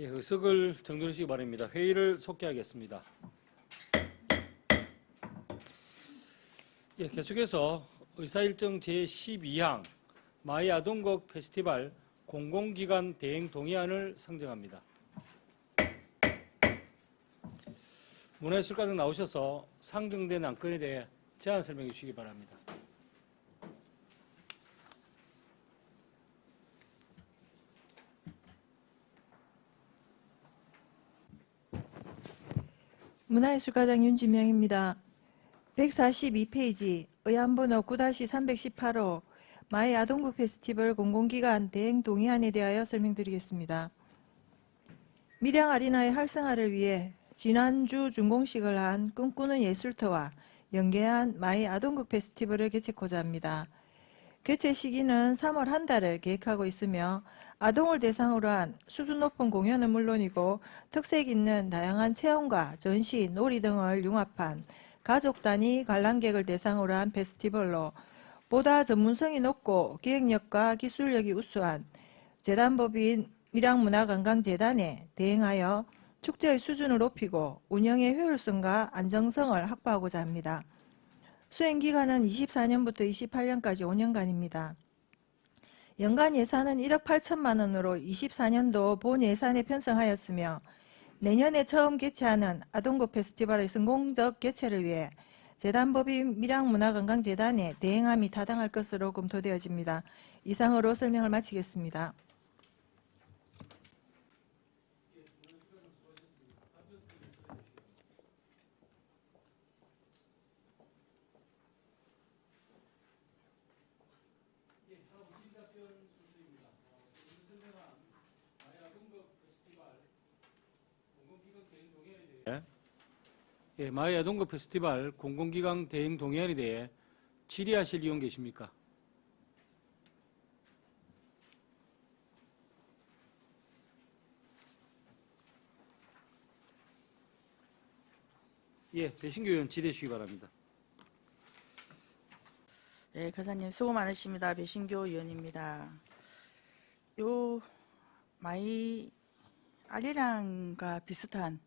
예, 의석을 정돈해 주시기 바랍니다. 회의를 속개하겠습니다. 예, 계속해서 의사일정 제12항 마이 아동곡 페스티벌 공공기관 대행 동의안을 상정합니다. 문화예술가등 나오셔서 상정된 안건에 대해 제안 설명해 주시기 바랍니다. 문화예술가장 윤지명입니다. 142페이지 의안번호 9-318호 마이 아동국 페스티벌 공공기관 대행 동의안에 대하여 설명드리겠습니다. 밀양 아리나의 활성화를 위해 지난주 준공식을 한 꿈꾸는 예술터와 연계한 마이 아동국 페스티벌을 개최하고자 합니다. 개최 시기는 3월 한 달을 계획하고 있으며 아동을 대상으로 한 수준 높은 공연은 물론이고 특색 있는 다양한 체험과 전시, 놀이 등을 융합한 가족 단위 관람객을 대상으로 한 페스티벌로 보다 전문성이 높고 기획력과 기술력이 우수한 재단법인 밀양문화관광재단에 대행하여 축제의 수준을 높이고 운영의 효율성과 안정성을 확보하고자 합니다. 수행기간은 24년부터 28년까지 5년간입니다. 연간 예산은 1억 8천만 원으로 24년도 본 예산에 편성하였으며 내년에 처음 개최하는 아동국 페스티벌의 성공적 개최를 위해 재단법인 밀양문화관광재단에 대행함이 타당할 것으로 검토되어집니다. 이상으로 설명을 마치겠습니다. 예, 마이 아동국 페스티벌 공공기관 대행 동의안에 대해 질의하실 의원 계십니까? 예, 배신교 의원 질의해 주시기 바랍니다. 네, 거사님 수고 많으십니다. 배신교 의원입니다. 요 마이 아리랑과 비슷한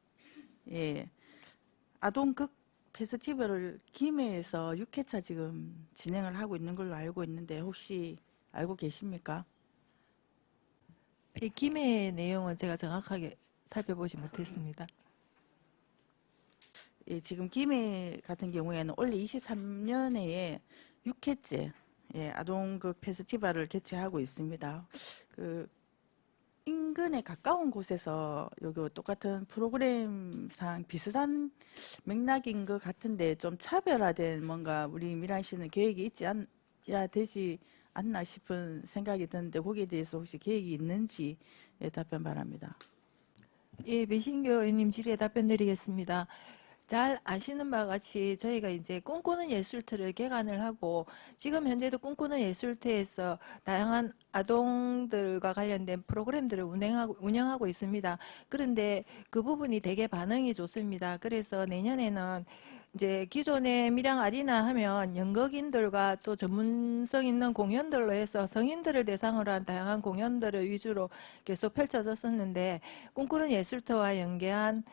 아동극 페스티벌을 김해에서 6회차 지금 진행을 하고 있는 걸로 알고 있는데 혹시 알고 계십니까? 이 김해의 내용은 제가 정확하게 살펴보지 못했습니다. 예, 지금 김해 같은 경우에는 올해 23년에 6회째 아동극 페스티벌을 개최하고 있습니다. 그 인근에 가까운 곳에서 여기 똑같은 프로그램상 비슷한 맥락인 것 같은데 좀 차별화된 뭔가 우리 밀양시는 계획이 있지 않아야 되지 않나 싶은 생각이 드는데 거기에 대해서 혹시 계획이 있는지 답변 바랍니다. 예, 배신교 의원님 질의에 답변드리겠습니다. 잘 아시는 바와 같이 저희가 이제 꿈꾸는 예술터를 개관을 하고 지금 현재도 꿈꾸는 예술터에서 다양한 아동들과 관련된 프로그램들을 운영하고 있습니다. 그런데 그 부분이 되게 반응이 좋습니다. 그래서 내년에는 이제 기존의 밀양 아리나 하면 연극인들과 또 전문성 있는 공연들로 해서 성인들을 대상으로 한 다양한 공연들을 위주로 계속 펼쳐졌었는데 꿈꾸는 예술터와 연계한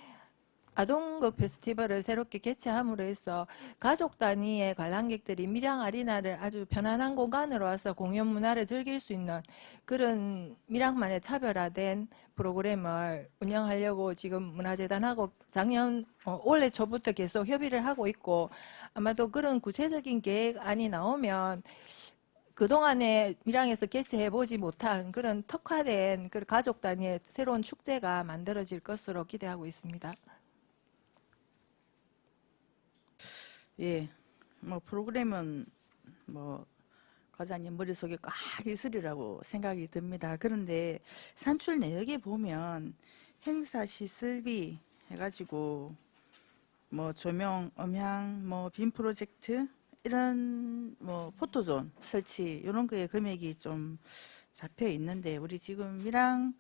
아동극 페스티벌을 새롭게 개최함으로 해서 가족 단위의 관람객들이 밀양 아리나를 아주 편안한 공간으로 와서 공연 문화를 즐길 수 있는 그런 밀양만의 차별화된 프로그램을 운영하려고 지금 문화재단하고 올해 초부터 계속 협의를 하고 있고 아마도 그런 구체적인 계획안이 나오면 그동안에 밀양에서 개최해보지 못한 그런 특화된 그 가족 단위의 새로운 축제가 만들어질 것으로 기대하고 있습니다. 예, 뭐 프로그램은 뭐 과장님 머릿속에 꽉 있으리라고 생각이 듭니다. 그런데 산출 내역에 보면 행사 시설비 해가지고 뭐 조명, 음향, 뭐 빔 프로젝트 이런 뭐 포토존 설치 이런 거에 금액이 좀 잡혀 있는데 우리 지금 밀양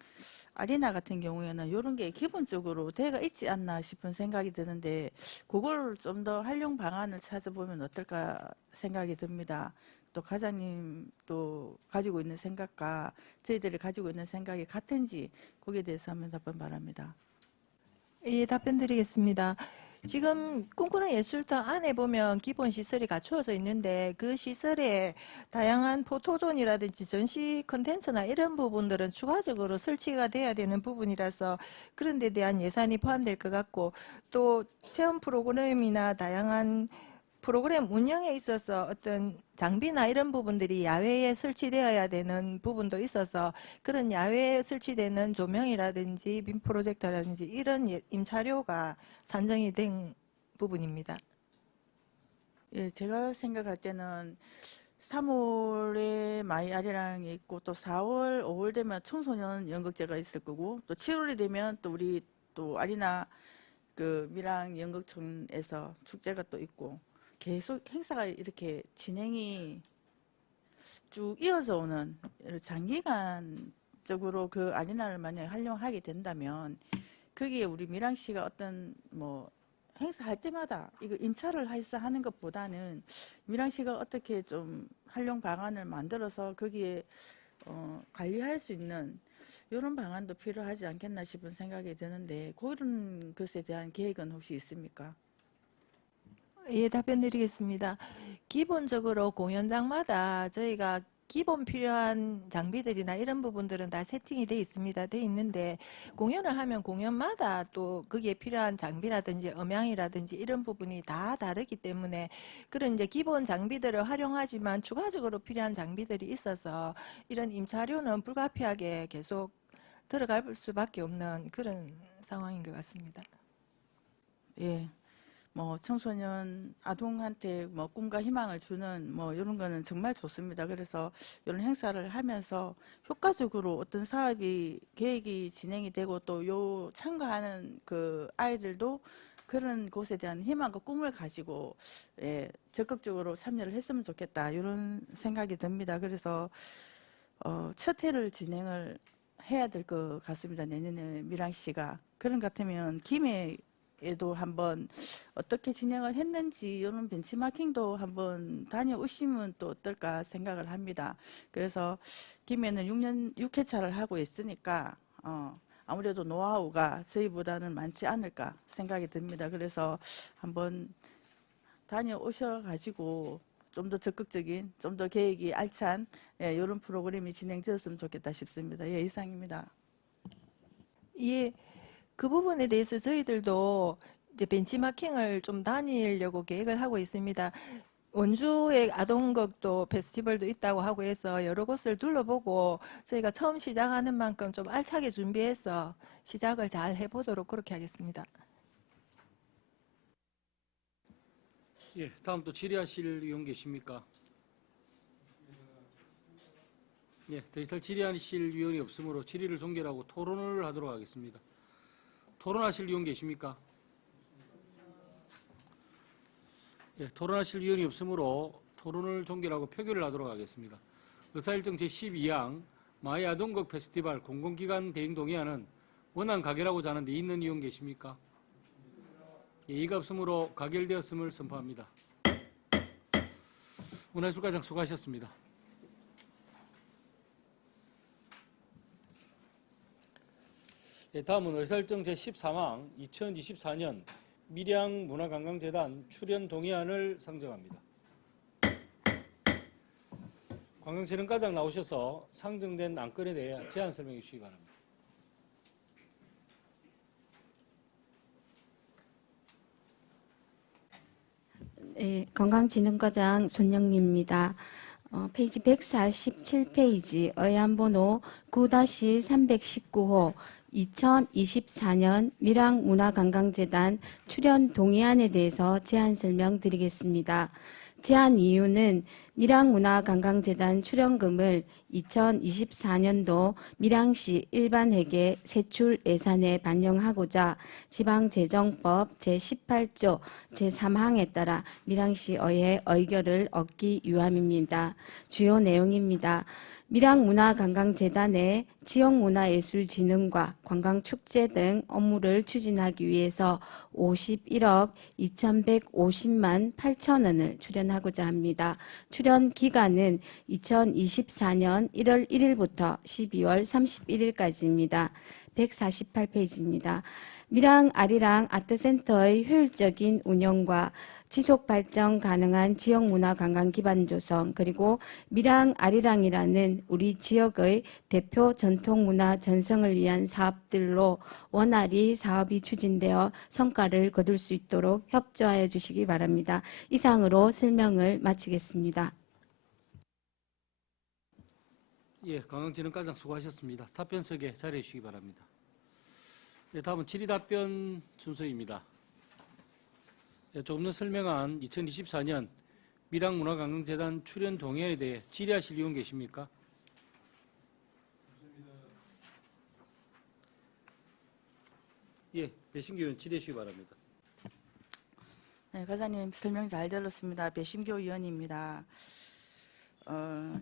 아리나 같은 경우에는 이런 게 기본적으로 돼가 있지 않나 싶은 생각이 드는데 그걸 좀 더 활용 방안을 찾아보면 어떨까 생각이 듭니다. 또 과장님도 가지고 있는 생각과 저희들이 가지고 있는 생각이 같은지 거기에 대해서 한번 답변 바랍니다. 예, 답변 드리겠습니다. 지금 꿈꾸는 예술터 안에 보면 기본 시설이 갖추어져 있는데 그 시설에 다양한 포토존이라든지 전시 컨텐츠나 이런 부분들은 추가적으로 설치가 돼야 되는 부분이라서 그런 데 대한 예산이 포함될 것 같고 또 체험 프로그램이나 다양한 프로그램 운영에 있어서 어떤 장비나 이런 부분들이 야외에 설치되어야 되는 부분도 있어서 그런 야외에 설치되는 조명이라든지 빔 프로젝터라든지 이런 임차료가 산정이 된 부분입니다. 예, 제가 생각할 때는 3월에 마이 아리랑이 있고 또 4월, 5월 되면 청소년 연극제가 있을 거고 또 7월이 되면 또 우리 또 아리나 그 밀양 연극촌에서 축제가 또 있고 계속 행사가 이렇게 진행이 쭉 이어져 오는 장기간적으로 그 아리나를 만약에 활용하게 된다면 거기에 우리 밀양시가 어떤 뭐 행사할 때마다 이거 임차를 해서 하는 것보다는 밀양시가 어떻게 좀 활용 방안을 만들어서 거기에 관리할 수 있는 이런 방안도 필요하지 않겠나 싶은 생각이 드는데 그런 것에 대한 계획은 혹시 있습니까? 예, 답변 드리겠습니다. 기본적으로 공연장마다 저희가 기본 필요한 장비들이나 이런 부분들은 다 세팅이 돼 있습니다. 돼 있는데 공연을 하면 공연마다 또 거기에 필요한 장비라든지 음향이라든지 이런 부분이 다 다르기 때문에 그런 이제 기본 장비들을 활용하지만 추가적으로 필요한 장비들이 있어서 이런 임차료는 불가피하게 계속 들어갈 수밖에 없는 그런 상황인 것 같습니다. 예. 뭐 청소년 아동한테 뭐 꿈과 희망을 주는 뭐 이런 거는 정말 좋습니다. 그래서 이런 행사를 하면서 효과적으로 어떤 사업이 계획이 진행이 되고 또 요 참가하는 그 아이들도 그런 곳에 대한 희망과 꿈을 가지고 예, 적극적으로 참여를 했으면 좋겠다 이런 생각이 듭니다. 그래서 첫 해를 진행을 해야 될 것 같습니다. 내년에 밀양시가 그런 것 같으면 김해에도 한번 어떻게 진행을 했는지 이런 벤치마킹도 한번 다녀오시면 또 어떨까 생각을 합니다. 그래서 김해는 6회차를 하고 있으니까 아무래도 노하우가 저희보다는 많지 않을까 생각이 듭니다. 그래서 한번 다녀오셔가지고 좀 더 적극적인, 좀 더 계획이 알찬 이런 프로그램이 진행되었으면 좋겠다 싶습니다. 예, 이상입니다. 예, 그 부분에 대해서 저희들도 이제 벤치마킹을 좀 다니려고 계획을 하고 있습니다. 원주에 아동극도 페스티벌도 있다고 하고 해서 여러 곳을 둘러보고 저희가 처음 시작하는 만큼 좀 알차게 준비해서 시작을 잘 해보도록 그렇게 하겠습니다. 예, 다음 또 질의하실 의원 계십니까? 예, 더 이상 질의하실 의원이 없으므로 질의를 종결하고 토론을 하도록 하겠습니다. 토론하실 의원 계십니까? 예, 토론하실 의원이 없으므로 토론을 종결하고 표결을 하도록 하겠습니다. 의사일정 제12항 마이 아동극 페스티벌 공공기관 대행 동의안은 원안 가결하고자 하는데 있는 의원 계십니까? 예, 이가 없으므로 가결되었음을 선포합니다. 문화예술과장 수고하셨습니다. 예, 다음은 의사일정 제13항 2024년 밀양문화관광재단 출연 동의안을 상정합니다. 관광진흥과장 나오셔서 상정된 안건에 대해 제안 설명해 주시기 바랍니다. 네, 관광진흥과장 손영미입니다. 페이지 147페이지 의안번호 9-319호 2024년 밀양문화관광재단 출연 동의안에 대해서 제안 설명드리겠습니다. 제안 이유는 밀양문화관광재단 출연금을 2024년도 밀양시 일반회계 세출 예산에 반영하고자 지방재정법 제18조 제3항에 따라 밀양시의회 의결을 얻기 위함입니다. 주요 내용입니다. 밀양문화관광재단의 지역문화예술진흥과 관광축제 등 업무를 추진하기 위해서 51억 2,150만 8천 원을 출연하고자 합니다. 출연 기간은 2024년 1월 1일부터 12월 31일까지입니다. 148페이지입니다. 밀양 아리랑 아트센터의 효율적인 운영과 지속 발전 가능한 지역문화관광 기반 조성, 그리고 밀양 아리랑이라는 우리 지역의 대표 전통문화 전승을 위한 사업들로 원활히 사업이 추진되어 성과를 거둘 수 있도록 협조하여 주시기 바랍니다. 이상으로 설명을 마치겠습니다. 예, 관광진흥과장 수고하셨습니다. 답변석에 자리해 주시기 바랍니다. 예, 다음은 질의답변 순서입니다. 예, 조금 전 설명한 2024년 밀양문화관광재단 출연 동의안에 대해 질의하실 의원 계십니까? 예, 배신규 의원 질의해 주시기 바랍니다. 네, 과장님 설명 잘 들었습니다. 배심교 의원입니다.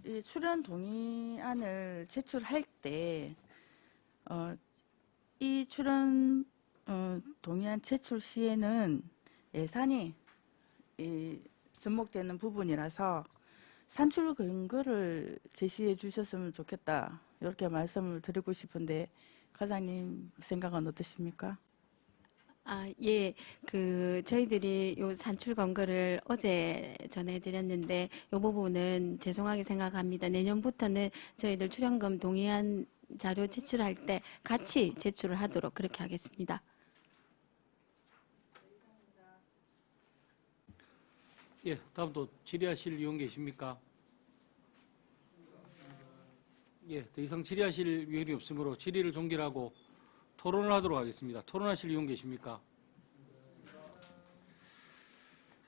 이 출연 동의안을 제출할 때, 이 출연 동의안 제출 시에는 예산이 접목되는 부분이라서 산출 근거를 제시해 주셨으면 좋겠다. 이렇게 말씀을 드리고 싶은데 과장님 생각은 어떠십니까? 예, 저희들이 요 산출 권고를 어제 전해드렸는데, 요 부분은 죄송하게 생각합니다. 내년부터는 저희들 출연금 동의안 자료 제출할 때 같이 제출을 하도록 그렇게 하겠습니다. 예, 다음 또 질의하실 의원 계십니까? 예, 더 이상 질의하실 의원이 없으므로 질의를 종결하고 토론을 하도록 하겠습니다. 토론하실 의원 계십니까?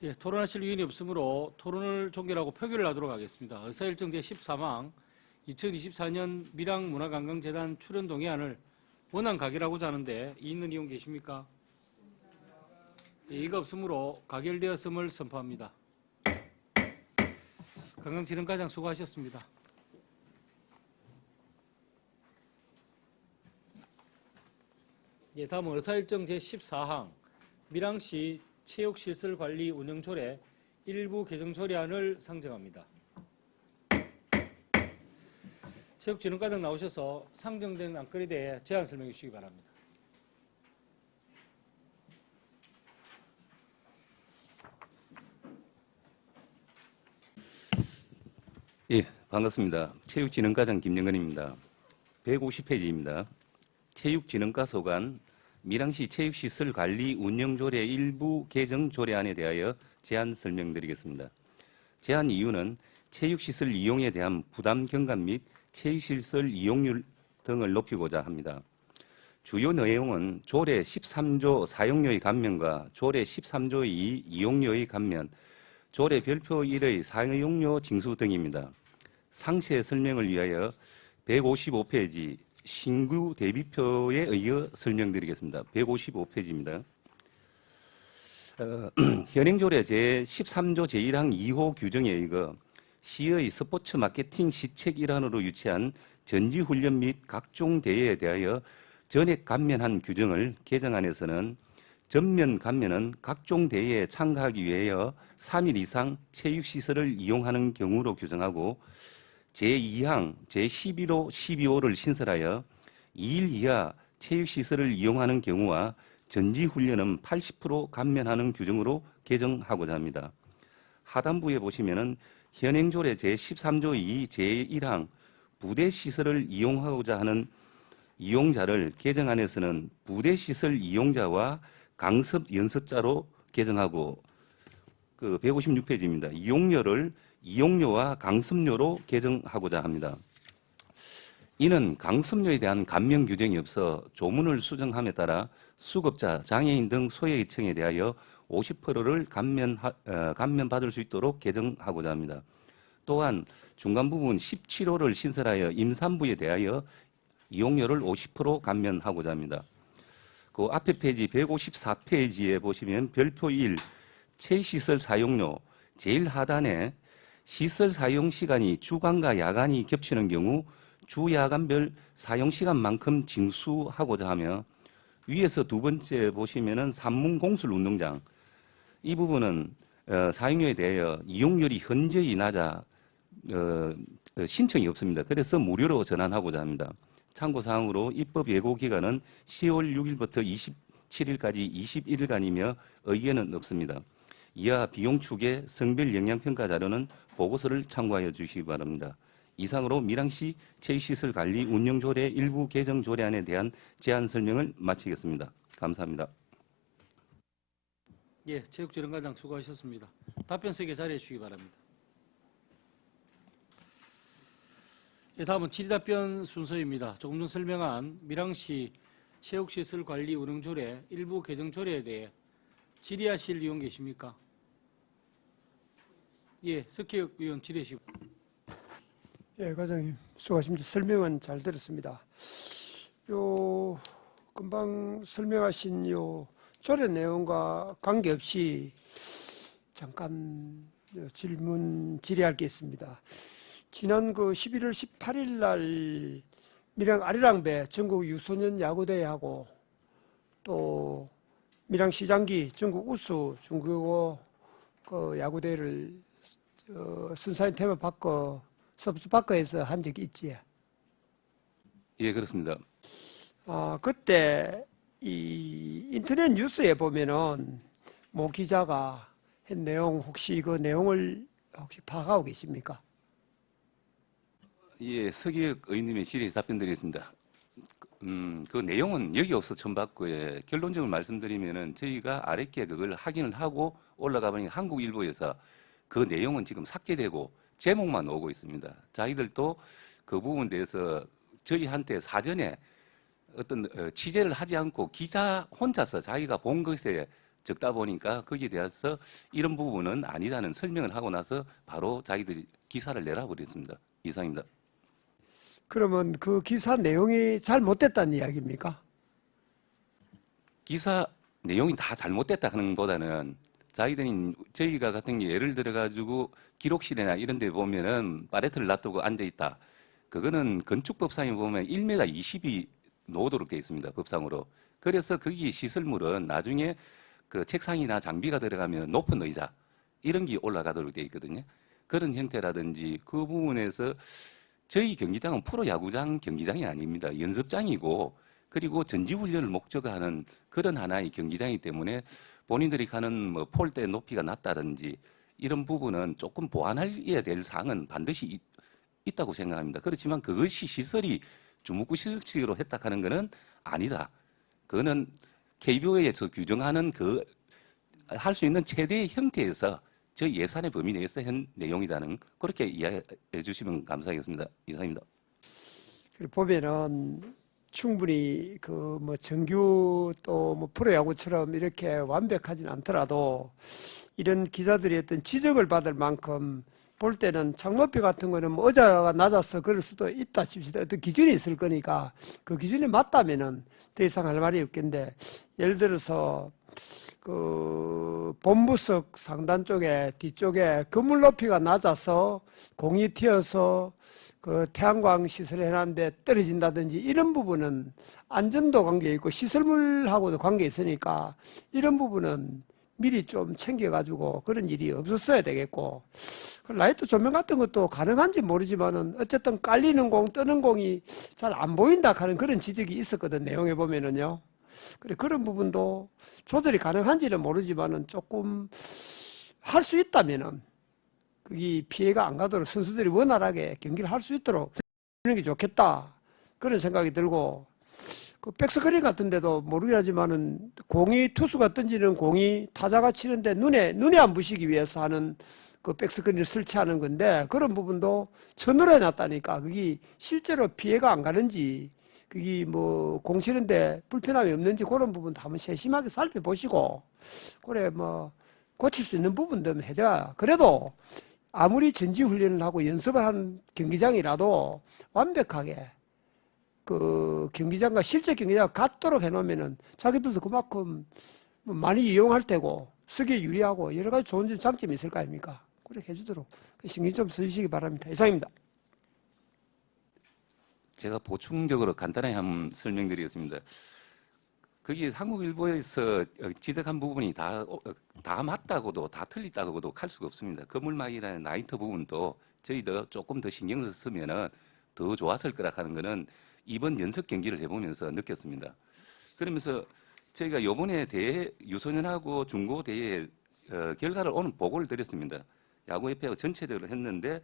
예, 토론하실 의원이 없으므로 토론을 종결하고 표결을 하도록 하겠습니다. 의사일정 제13항 2024년 밀양문화관광재단 출연 동의안을 원안 가결하고자 하는데 있는 의원 계십니까? 예, 이가 없으므로 가결되었음을 선포합니다. 관광진흥과장 수고하셨습니다. 예, 다음은 의사일정 제14항 밀양시 체육시설관리 운영조례 일부 개정 조례안을 상정합니다. 체육진흥과장 나오셔서 상정된 안건에 대해 제안 설명해 주시기 바랍니다. 예, 반갑습니다. 체육진흥과장 김영건입니다. 150페이지입니다. 체육진흥과 소관 밀양시 체육시설관리 운영조례 일부 개정 조례안에 대하여 제안 설명드리겠습니다. 제안 이유는 체육시설 이용에 대한 부담 경감 및 체육시설 이용률 등을 높이고자 합니다. 주요 내용은 조례 13조 사용료의 감면과 조례 13조 2 이용료의 감면, 조례 별표 1의 사용료 징수 등입니다. 상세 설명을 위하여 155페이지 신규 대비표에 의해 설명드리겠습니다. 155페이지입니다. 현행조례 제13조 제1항 2호 규정에 의거 시의 스포츠 마케팅 시책 일환으로 유치한 전지훈련 및 각종 대회에 대하여 전액 감면한 규정을 개정안에서는 전면 감면은 각종 대회에 참가하기 위하여 3일 이상 체육시설을 이용하는 경우로 규정하고 제2항 제11호 12호를 신설하여 2일 이하 체육시설을 이용하는 경우와 전지훈련은 80% 감면하는 규정으로 개정하고자 합니다. 하단부에 보시면은 현행조례 제13조 2 제1항 부대시설을 이용하고자 하는 이용자를 개정안에서는 부대시설 이용자와 강습 연습자로 개정하고 156페이지입니다. 이용료를 이용료와 강습료로 개정하고자 합니다. 이는 강습료에 대한 감면 규정이 없어 조문을 수정함에 따라 수급자, 장애인 등 소외계층에 대하여 50%를 감면받을 수 있도록 개정하고자 합니다. 또한 중간 부분 17호를 신설하여 임산부에 대하여 이용료를 50% 감면하고자 합니다. 그 앞에 페이지 154페이지에 보시면 별표 1 체시설 사용료 제일 하단에 시설 사용 시간이 주간과 야간이 겹치는 경우 주 야간별 사용 시간만큼 징수하고자 하며 위에서 두 번째 보시면은 산문공술 운동장 이 부분은 사용료에 대하여 이용률이 현저히 낮아 신청이 없습니다. 그래서 무료로 전환하고자 합니다. 참고사항으로 입법 예고 기간은 10월 6일부터 27일까지 21일간이며 의견은 없습니다. 이하 비용 추계 성별 영향평가 자료는 보고서를 참고하여 주시기 바랍니다. 이상으로 밀양시 체육시설 관리 운영조례 일부 개정 조례안에 대한 제안 설명을 마치겠습니다. 감사합니다. 예, 체육재련과장 수고하셨습니다. 답변 세개 자리해 주시기 바랍니다. 예, 다음은 질의답변 순서입니다. 조금 전 설명한 밀양시 체육시설 관리 운영조례 일부 개정 조례에 대해 질의하실 의원 계십니까? 예, 석혜혁 의원 질의하시고. 예, 과장님 수고하십니다. 설명은 잘 들었습니다. 요 금방 설명하신 요 조례 내용과 관계없이 잠깐 질의할 게 있습니다. 지난 그 11월 18일 날 밀양 아리랑배 전국 유소년 야구대회하고 또 밀양시장기 전국 우수 중국어 그 야구대회를 선사인 테마 서브스파크에서 한 적이 있지. 예, 그렇습니다. 그때 이 인터넷 뉴스에 보면은 모 기자가 한 내용 혹시 그 내용을 혹시 파악하고 계십니까? 예, 서기혁 의원님의 질의에 답변드리겠습니다. 그 내용은 여기 없어 처음 봤고요. 결론적으로 말씀드리면은 저희가 아랫게 그걸 확인을 하고 올라가 보니 한국일보에서 그 내용은 지금 삭제되고 제목만 오고 있습니다. 자기들도 그 부분에 대해서 저희한테 사전에 어떤 취재를 하지 않고 기자 혼자서 자기가 본 것에 적다 보니까 거기에 대해서 이런 부분은 아니다는 설명을 하고 나서 바로 자기들이 기사를 내라고 그랬습니다. 이상입니다. 그러면 그 기사 내용이 잘못됐다는 이야기입니까? 기사 내용이 다 잘못됐다 하는 것보다는 자기들이 저희가 같은 게 예를 들어 가지고 기록실이나 이런 데 보면은 파레트를 놔두고 앉아 있다. 그거는 건축법상에 보면 1m 20이 놓도록 되어 있습니다. 법상으로. 그래서 거기 시설물은 나중에 그 책상이나 장비가 들어가면 높은 의자 이런 게 올라가도록 되어 있거든요. 그런 형태라든지 그 부분에서 저희 경기장은 프로야구장 경기장이 아닙니다. 연습장이고 그리고 전지훈련을 목적으로 하는 그런 하나의 경기장이기 때문에 본인들이 가는 뭐 폴대 높이가 낮다든지 이런 부분은 조금 보완해야 될 사항은 반드시 있다고 생각합니다. 그렇지만 그것이 시설이 주무구식으로 했다 하는 것은 아니다. 그거는 KBO에서 규정하는 그 할 수 있는 최대의 형태에서 저 예산의 범위 내에서 한 내용이라는 그렇게 이해해 주시면 감사하겠습니다. 이상입니다. 보면은 충분히 그 뭐 정규 또 뭐 프로야구처럼 이렇게 완벽하진 않더라도 이런 기자들이 어떤 지적을 받을 만큼 볼 때는 창높이 같은 거는 뭐 의자가 낮아서 그럴 수도 있다 싶습니다. 어떤 기준이 있을 거니까 그 기준이 맞다면은 더 이상 할 말이 없겠는데 예를 들어서 그 본부석 상단 쪽에 뒤쪽에 건물 높이가 낮아서 공이 튀어서 그 태양광 시설을 해놨는데 떨어진다든지 이런 부분은 안전도 관계 있고 시설물하고도 관계 있으니까 이런 부분은 미리 좀 챙겨가지고 그런 일이 없었어야 되겠고 라이트 조명 같은 것도 가능한지 모르지만은 어쨌든 깔리는 공 뜨는 공이 잘 안 보인다 하는 그런 지적이 있었거든 내용에 보면은요. 그래 그런 부분도 조절이 가능한지는 모르지만은 조금 할 수 있다면은 그게 피해가 안 가도록 선수들이 원활하게 경기를 할 수 있도록 하는 게 좋겠다 그런 생각이 들고 그 백스크린 같은 데도 모르긴 하지만은 공이 투수가 던지는 공이 타자가 치는데 눈에 안 부시기 위해서 하는 그 백스크린을 설치하는 건데 그런 부분도 천으로 해놨다니까 그게 실제로 피해가 안 가는지 그게 뭐 공 치는데 불편함이 없는지 그런 부분도 한번 세심하게 살펴보시고 그래 뭐 고칠 수 있는 부분도 해줘야 그래도 아무리 전지훈련을 하고 연습을 한 경기장이라도 완벽하게 그 경기장과 실제 경기장 같도록 해놓으면은 자기들도 그만큼 많이 이용할 테고 쓰기에 유리하고 여러 가지 좋은 장점이 있을 거 아닙니까? 그렇게 해주도록 신경 좀 써주시기 바랍니다. 이상입니다. 제가 보충적으로 간단하게 한번 설명드리겠습니다. 거기 한국일보에서 지적한 부분이 다 맞다고도 다 틀리다고도 할 수가 없습니다. 건물막이라는 나이터 부분도 저희도 조금 더 신경 썼으면은 더 좋았을 거라 하는 거는 이번 연습 경기를 해보면서 느꼈습니다. 그러면서 저희가 요번에 대회 유소년하고 중고 대회 결과를 오늘 보고를 드렸습니다. 야구협회하고 전체적으로 했는데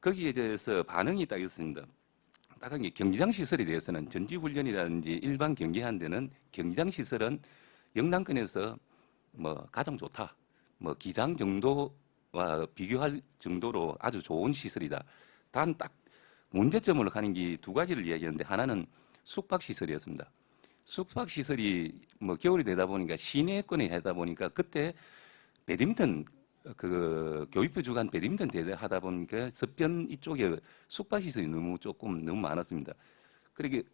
거기에 대해서 반응이 딱 있습니다. 딱 경기장 시설에 대해서는 전지훈련이라든지 일반 경기하는 데는 경기장 시설은 영남권에서 뭐 가장 좋다. 뭐 기장 정도와 비교할 정도로 아주 좋은 시설이다. 단 딱 문제점으로 가는 게 두 가지를 이야기했는데 하나는 숙박 시설이었습니다. 숙박 시설이 뭐 겨울이 되다 보니까 시내권에 하다 보니까 그때 배드민턴 그 교육부 주관 배드민턴 대회 하다 보니까 서편 이쪽에 숙박 시설이 너무 많았습니다.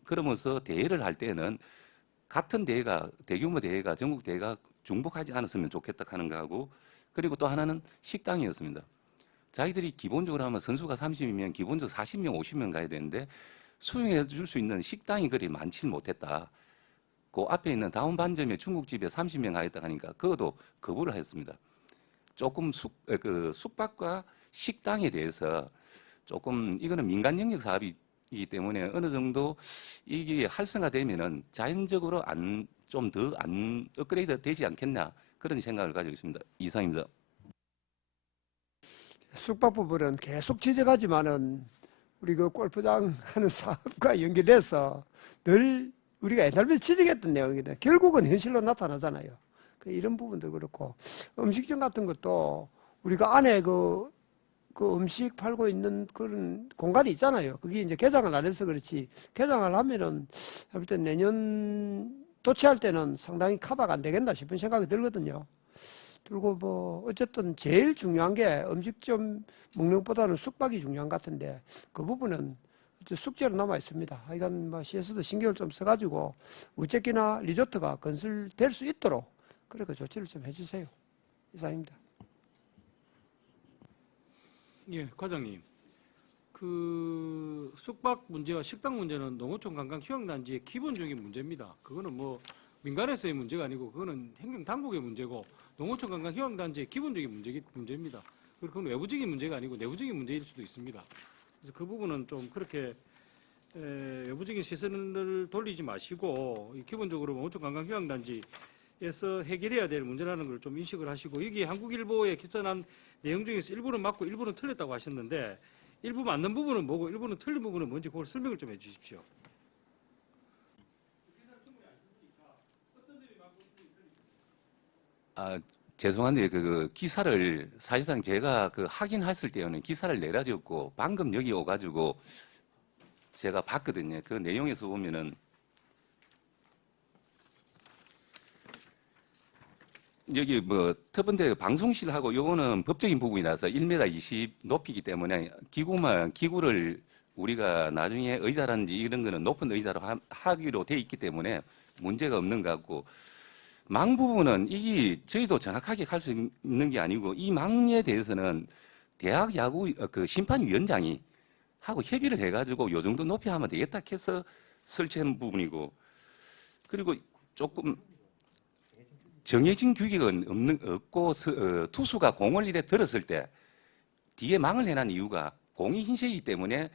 그러면서 대회를 할 때는 같은 대회가 대규모 대회가 전국 대회가 중복하지 않았으면 좋겠다 하는 거하고 그리고 또 하나는 식당이었습니다. 자기들이 기본적으로 하면 선수가 30이면 기본적으로 40명, 50명 가야 되는데 수용해 줄 수 있는 식당이 그리 많지는 못했다. 그 앞에 있는 다운 반점에 중국집에 30명 가겠다 하니까 그것도 거부를 했습니다. 조금 숙박과 식당에 대해서 조금 이거는 민간 영역 사업이기 때문에 어느 정도 이게 활성화되면은 자연적으로 좀 더 안 업그레이드 되지 않겠나 그런 생각을 가지고 있습니다. 이상입니다. 숙박 부분은 계속 지적하지만은 우리 그 골프장 하는 사업과 연계돼서 늘 우리가 옛날부터 지적했던 내용이다. 결국은 현실로 나타나잖아요. 이런 부분도 그렇고 음식점 같은 것도 우리가 안에 그 음식 팔고 있는 그런 공간이 있잖아요. 그게 이제 개장을 안 해서 그렇지 개장을 하면은 볼 때 내년 도치할 때는 상당히 커버가 안 되겠나 싶은 생각이 들거든요. 그리고 뭐 어쨌든 제일 중요한 게 음식점 먹는 것보다는 숙박이 중요한 것 같은데 그 부분은 숙제로 남아 있습니다. 하여간 뭐 시에서도 신경을 좀 써가지고 우체기나 리조트가 건설될 수 있도록 그렇게 조치를 좀 해주세요. 이상입니다. 예, 과장님. 그 숙박 문제와 식당 문제는 농어촌 관광 휴양단지의 기본적인 문제입니다. 그거는 뭐 민간에서의 문제가 아니고 그거는 행정 당국의 문제고 농어촌 관광 휴양단지의 기본적인 문제입니다. 그리고 그건 외부적인 문제가 아니고 내부적인 문제일 수도 있습니다. 그래서 그 부분은 좀 그렇게 외부적인 시선을 돌리지 마시고 기본적으로 농어촌 관광 휴양단지에서 해결해야 될 문제라는 걸 좀 인식을 하시고 여기 한국일보에 기사난 내용 중에서 일부는 맞고 일부는 틀렸다고 하셨는데 일부 맞는 부분은 뭐고 일부는 틀린 부분은 뭔지 그걸 설명을 좀 해주십시오. 죄송한데 그 기사를 사실상 제가 그 확인했을 때는 기사를 내려줬고 방금 여기 오가지고 제가 봤거든요. 그 내용에서 보면은 여기 뭐 첫 번째 방송실하고 요거는 법적인 부분이라서 1m 20 높이기 때문에 기구를 우리가 나중에 의자라든지 이런 거는 높은 의자로 하기로 돼 있기 때문에 문제가 없는 것 같고 망 부분은 이게 저희도 정확하게 할 수 있는 게 아니고 이 망에 대해서는 대학 야구 그 심판위원장이 하고 협의를 해가지고 요 정도 높이 하면 되겠다 해서 설치한 부분이고 그리고 조금 정해진 규격은 없고 투수가 공을 이래 들었을 때 뒤에 망을 해놓은 이유가 공이 흰색이기 때문에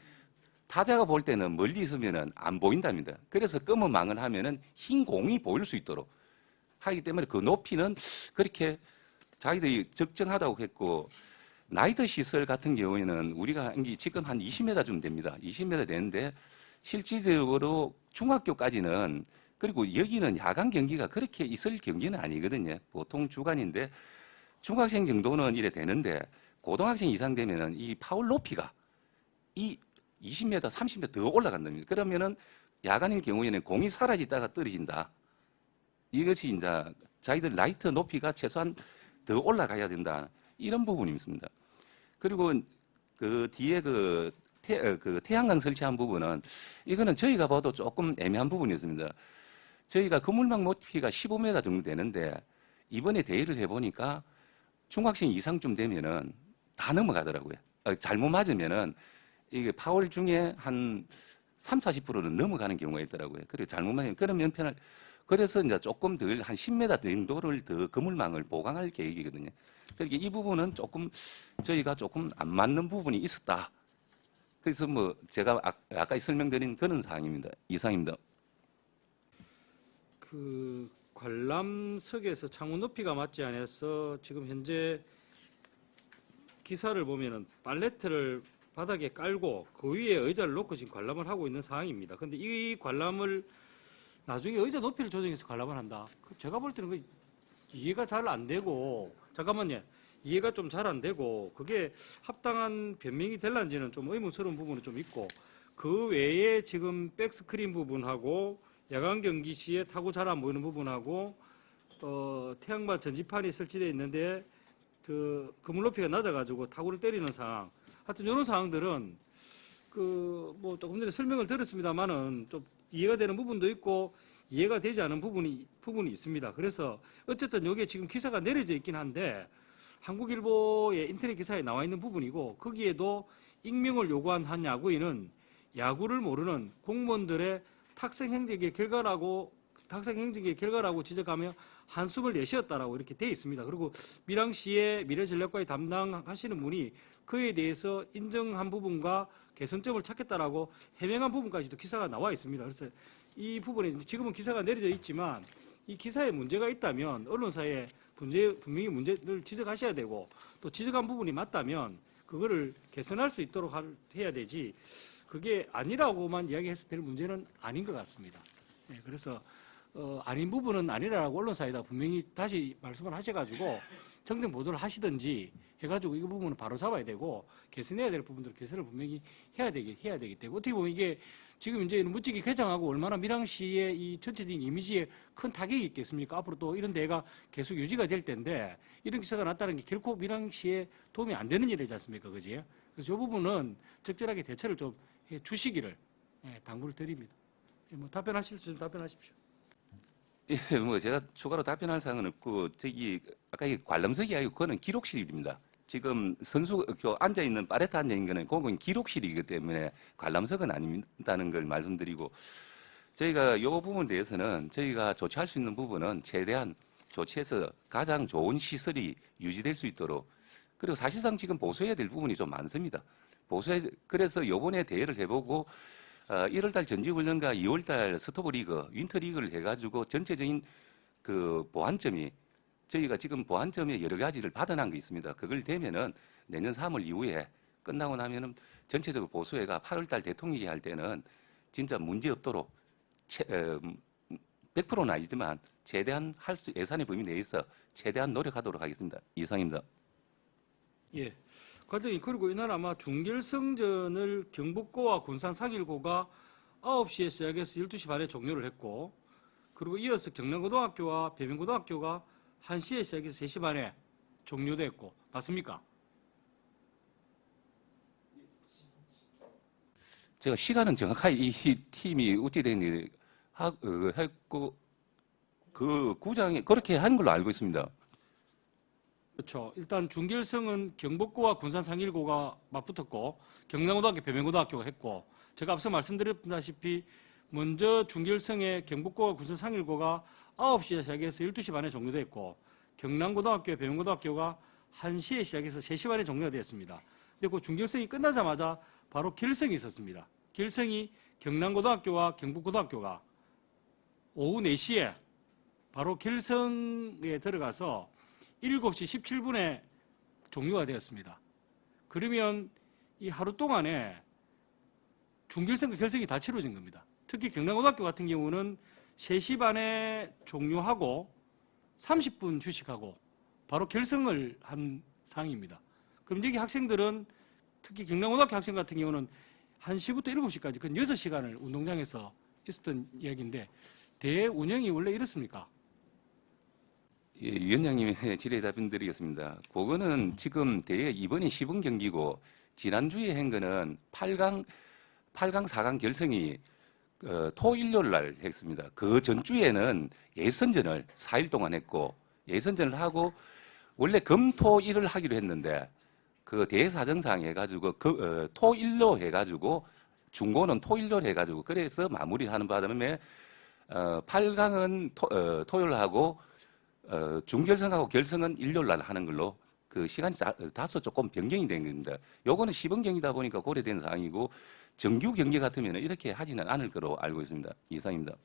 타자가 볼 때는 멀리 있으면은 안 보인답니다. 그래서 검은 망을 하면은 흰 공이 보일 수 있도록 하기 때문에 그 높이는 그렇게 자기들이 적정하다고 했고 나이트 시설 같은 경우에는 우리가 한 게 지금 한 20m 좀 됩니다. 20m 되는데 실질적으로 중학교까지는 그리고 여기는 야간 경기가 그렇게 있을 경기는 아니거든요. 보통 주간인데 중학생 정도는 이래 되는데 고등학생 이상 되면은 이 파울 높이가 이 20m, 30m 더 올라간답니다. 그러면은 야간인 경우에는 공이 사라지다가 떨어진다. 이것이 이제 자기들 라이트 높이가 최소한 더 올라가야 된다. 이런 부분이 있습니다. 그리고 그 뒤에 그 태양광 설치한 부분은 이거는 저희가 봐도 조금 애매한 부분이었습니다. 저희가 건물망 높이가 15m 정도 되는데 이번에 대회를 해보니까 중학생 이상쯤 되면은 다 넘어가더라고요. 잘못 맞으면은 이게 파울 중에 한 40%는 넘어가는 경우가 있더라고요. 그리고 잘못만 그러면 그래서 이제 조금 덜 한 10m 정도를 더 그물망을 보강할 계획이거든요. 그러니까 이 부분은 조금 저희가 조금 안 맞는 부분이 있었다. 그래서 뭐 제가 아까 설명드린 그런 사항입니다. 이상입니다. 그 관람석에서 창문 높이가 맞지 않아서 지금 현재 기사를 보면은 팔레트를 바닥에 깔고 그 위에 의자를 놓고 지금 관람을 하고 있는 상황입니다. 근데 이 관람을 나중에 의자 높이를 조정해서 관람을 한다. 제가 볼 때는 그 이해가 잘 안 되고, 잠깐만요. 이해가 좀 잘 안 되고, 그게 합당한 변명이 될런지는 좀 의문스러운 부분이 좀 있고, 그 외에 지금 백스크린 부분하고 야간 경기 시에 타구 잘 안 보이는 부분하고 태양발 전지판이 설치되어 있는데 그 그물 높이가 낮아가지고 타구를 때리는 상황. 하여튼 이런 상황들은 그 뭐 조금 전에 설명을 드렸습니다만은 좀 이해가 되는 부분도 있고 이해가 되지 않은 부분이 있습니다. 그래서 어쨌든 이게 지금 기사가 내려져 있긴 한데 한국일보의 인터넷 기사에 나와 있는 부분이고 거기에도 익명을 요구한 한 야구인은 야구를 모르는 공무원들의 탁상 행적의 결과라고 지적하며 한숨을 내쉬었다라고 이렇게 돼 있습니다. 그리고 밀양시의 미래전략과에 담당하시는 분이 그에 대해서 인정한 부분과 개선점을 찾겠다라고 해명한 부분까지도 기사가 나와 있습니다. 그래서 이 부분에 지금은 기사가 내려져 있지만 이 기사에 문제가 있다면 언론사에 분명히 문제를 지적하셔야 되고 또 지적한 부분이 맞다면 그거를 개선할 수 있도록 해야 되지 그게 아니라고만 이야기했을 때 문제는 아닌 것 같습니다. 네, 그래서 아닌 부분은 아니라고 언론사에다 분명히 다시 말씀을 하셔가지고 정정 보도를 하시든지 해가지고 이 부분은 바로 잡아야 되고 개선해야 될 부분들을 개선을 분명히 해야 되기 때문에 어떻게 보면 이게 지금 이제 무지개 개장하고 얼마나 밀양시의 이 전체적인 이미지에 큰 타격이 있겠습니까? 앞으로 또 이런 데가 계속 유지가 될 텐데 이런 기사가 났다는 게 결코 밀양시에 도움이 안 되는 일이지 않습니까? 그지? 그래서 이 부분은 적절하게 대처를 좀 해 주시기를 당부를 드립니다. 뭐 답변하실 수 있으면 답변하십시오. 예, 뭐 제가 추가로 답변할 사항은 없고 저기 아까 이 관람석이 아니고 그거는 기록실입니다. 지금 선수 앉아 있는 파레트 앉아 있는 거는 그건 기록실이기 때문에 관람석은 아닙니다는 걸 말씀드리고 저희가 이 부분에 대해서는 저희가 조치할 수 있는 부분은 최대한 조치해서 가장 좋은 시설이 유지될 수 있도록 그리고 사실상 지금 보수해야 될 부분이 좀 많습니다. 그래서 이번에 대회를 해보고 1월달 전지훈련과 2월달 스토브리그, 윈터리그를 해가지고 전체적인 그 보완점이 저희가 지금 보완점에 여러 가지를 받아난 게 있습니다. 그걸 되면은 내년 3월 이후에 끝나고 나면은 전체적으로 보수회가 8월달 대통령이 할 때는 진짜 문제 없도록 100%는 아니지만 최대한 예산의 범위 내에서 최대한 노력하도록 하겠습니다. 이상입니다. 예. 과장님, 그리고 이날 아마 준결승전을 경북고와 군산 상일고가 9시에 시작해서 12시 반에 종료를 했고, 그리고 이어서 경남고등학교와 배명고등학교가 1시에 시작해서 3시 반에 종료됐고, 맞습니까? 제가 시간은 정확하게 이 팀이 어떻게 됐는지 했고, 그 구장이 그렇게 한 걸로 알고 있습니다. 그렇죠. 일단 준결승은 경북고와 군산 상일고가 맞붙었고 경남고등학교, 배명고등학교가 했고 제가 앞서 말씀드렸다시피 먼저 준결승에 경북고와 군산 상일고가 9시에 시작해서 12시 반에 종료됐고 경남고등학교, 배명고등학교가 1시에 시작해서 3시 반에 종료가 되었습니다. 근데 그 준결승이 끝나자마자 바로 결승이 있었습니다. 결승이 경남고등학교와 경북고등학교가 오후 4시에 바로 결승에 들어가서 7시 17분에 종료가 되었습니다. 그러면 이 하루 동안에 준결승과 결승이 다 치러진 겁니다. 특히 경남고등학교 같은 경우는 3시 반에 종료하고 30분 휴식하고 바로 결승을 한 상황입니다. 그럼 여기 학생들은 특히 경남고등학교 학생 같은 경우는 1시부터 7시까지 그 6시간을 운동장에서 있었던 이야기인데 대회 운영이 원래 이렇습니까? 예, 위원장님의 질의에 답변드리겠습니다. 그거는 지금 대회 이번이 시범 경기고 지난주에 한 거는 8강, 4강 결승이 토일요일 날 했습니다. 그 전주에는 예선전을 4일 동안 했고 예선전을 하고 원래 금토일을 하기로 했는데 그 대회 사정상 해가지고 토일로 해가지고 중고는 토일로 해가지고 그래서 마무리하는 바람에 8강은 토요일하고 중결승하고 결승은 일요일 날 하는 걸로 그 시간이 다소 조금 변경이 된 겁니다. 요거는 시범 경기다 보니까 고려된 사항이고 정규 경기 같으면 이렇게 하지는 않을 거로 알고 있습니다. 이상입니다.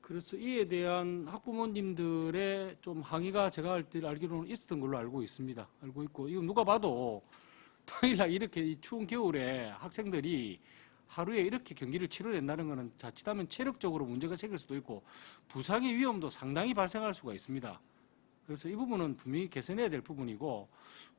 그래서 이에 대한 학부모님들의 좀 항의가 제가 알기로는 있었던 걸로 알고 있습니다. 알고 있고, 이거 누가 봐도 토요일날 이렇게 이 추운 겨울에 학생들이 하루에 이렇게 경기를 치러낸다는 것은 자칫하면 체력적으로 문제가 생길 수도 있고 부상의 위험도 상당히 발생할 수가 있습니다. 그래서 이 부분은 분명히 개선해야 될 부분이고,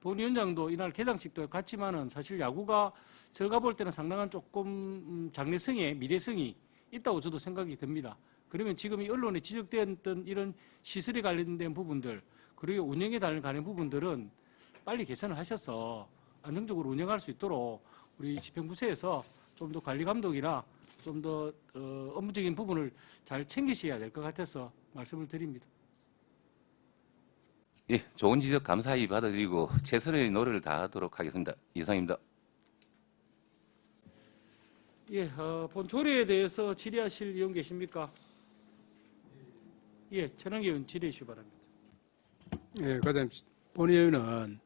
본 위원장도 이날 개장식도 갔지만은 사실 야구가 제가 볼 때는 상당한 조금 장래성에 미래성이 있다고 저도 생각이 듭니다. 그러면 지금 이 언론에 지적되었던 이런 시설에 관련된 부분들, 그리고 운영에 관련된 부분들은 빨리 개선을 하셔서 안정적으로 운영할 수 있도록 우리 집행부서에서 좀 더 관리 감독이나 좀 더 업무적인 부분을 잘 챙기셔야 될 것 같아서 말씀을 드립니다. 예, 좋은 지적 감사히 받아들이고 최선의 노력을 다하도록 하겠습니다. 이상입니다. 예, 본 조례에 대해서 질의하실 의원 계십니까? 예, 천왕 의원 질의해 주시기 바랍니다. 예, 그다음 본 의원은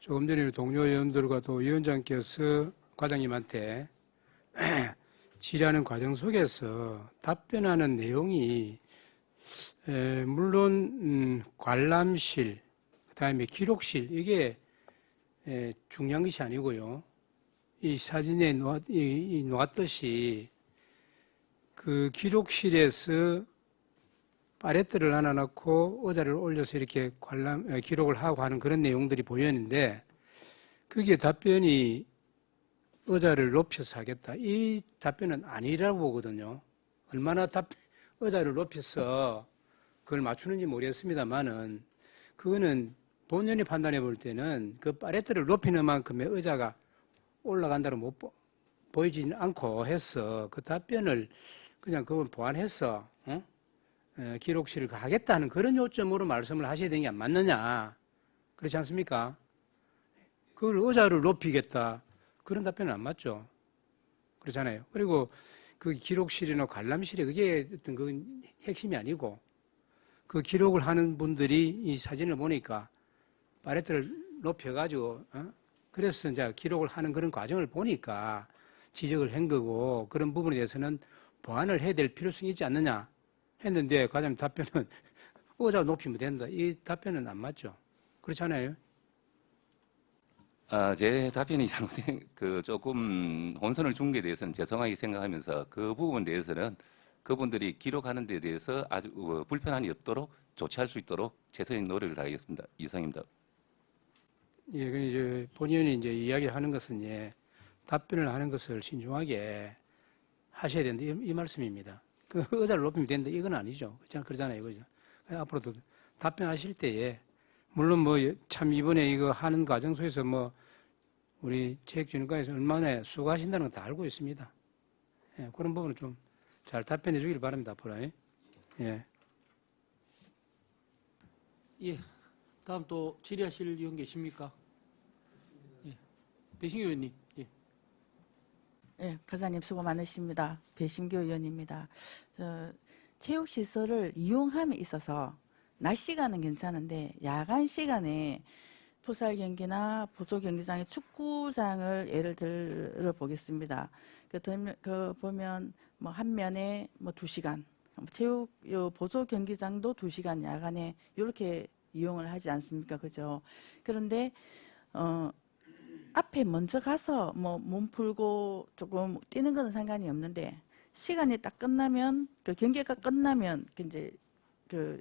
조금 전에 동료 의원들과 또 위원장께서 과장님한테 질의하는 과정 속에서 답변하는 내용이 물론 관람실, 그다음에 기록실 이게 중요한 것이 아니고요. 이 사진에 놓았듯이 그 기록실에서 파레트를 하나 넣고 의자를 올려서 이렇게 기록을 하고 하는 그런 내용들이 보였는데 그게 답변이 의자를 높여서 하겠다. 이 답변은 아니라고 보거든요. 얼마나 의자를 높여서 그걸 맞추는지 모르겠습니다만은 그거는 본연이 판단해 볼 때는 그 파레트를 높이는 만큼의 의자가 올라간다고 보이지는 않고 해서 그 답변을 그냥 그걸 보완해서 기록실을 가겠다는 그런 요점으로 말씀을 하셔야 되는 게 안 맞느냐. 그렇지 않습니까? 그걸 의자를 높이겠다. 그런 답변은 안 맞죠. 그렇잖아요. 그리고 그 기록실이나 관람실이 그게 어떤 그 핵심이 아니고 그 기록을 하는 분들이 이 사진을 보니까 파레트를 높여가지고 그래서 이제 기록을 하는 그런 과정을 보니까 지적을 한 거고 그런 부분에 대해서는 보완을 해야 될 필요성이 있지 않느냐 했는데 과장님 답변은 의자 높이면 된다. 이 답변은 안 맞죠. 그렇잖아요. 제 답변이 잘못된 조금 혼선을 준 게 대해서는 죄송하게 생각하면서 그 부분에 대해서는 그분들이 기록하는 데 대해서 아주 불편함이 없도록 조치할 수 있도록 최선의 노력을 다하겠습니다. 이상입니다. 예, 그 이제 본의원이 이제 이야기하는 것은 답변을 하는 것을 신중하게 하셔야 된다 이 말씀입니다. 그 의자를 높이면 된다 이건 아니죠. 그러잖아요, 그죠? 앞으로도 답변하실 때에 물론 뭐 참 이번에 이거 하는 과정 속에서 뭐 우리 체육진흥과에서 얼마나 수고하신다는 건 다 알고 있습니다. 예, 그런 부분은 좀 잘 답변해 주길 바랍니다, 앞으로. 예. 예, 다음 또 질의하실 의원 계십니까? 예, 배신규 의원님. 예. 예, 과장님 수고 많으십니다. 배신교 의원입니다. 체육시설을 이용함에 있어서 낮 시간은 괜찮은데 야간 시간에 풋살 경기나 보조 경기장의 축구장을 예를 들어 보겠습니다. 그 보면 뭐 한 면에 뭐 2시간, 체육 보조 경기장도 2시간 야간에 이렇게 이용을 하지 않습니까? 그죠? 그런데 앞에 먼저 가서 뭐 몸 풀고 조금 뛰는 건 상관이 없는데 시간이 딱 끝나면 그 경기가 끝나면 이제 그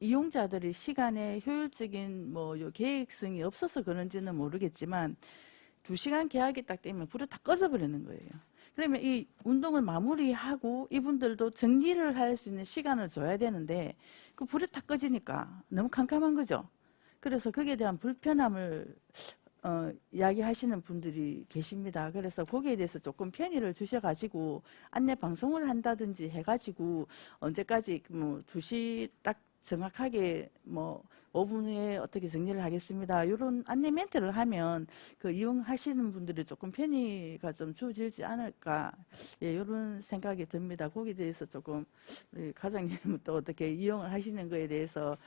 이용자들이 시간에 효율적인 뭐 요 계획성이 없어서 그런지는 모르겠지만 2시간 계약이 딱 되면 불을 다 꺼져버리는 거예요. 그러면 이 운동을 마무리하고 이분들도 정리를 할 수 있는 시간을 줘야 되는데 그 불이 다 꺼지니까 너무 깜깜한 거죠. 그래서 거기에 대한 불편함을 이야기하시는 분들이 계십니다. 그래서 거기에 대해서 조금 편의를 주셔가지고 안내 방송을 한다든지 해가지고 언제까지 뭐 2시 딱 정확하게 뭐 5분 후에 어떻게 정리를 하겠습니다. 이런 안내 멘트를 하면 그 이용하시는 분들이 조금 편의가 좀 주어지지 않을까, 예, 이런 생각이 듭니다. 거기에 대해서 조금 우리 과장님은 또 어떻게 이용을 하시는 거에 대해서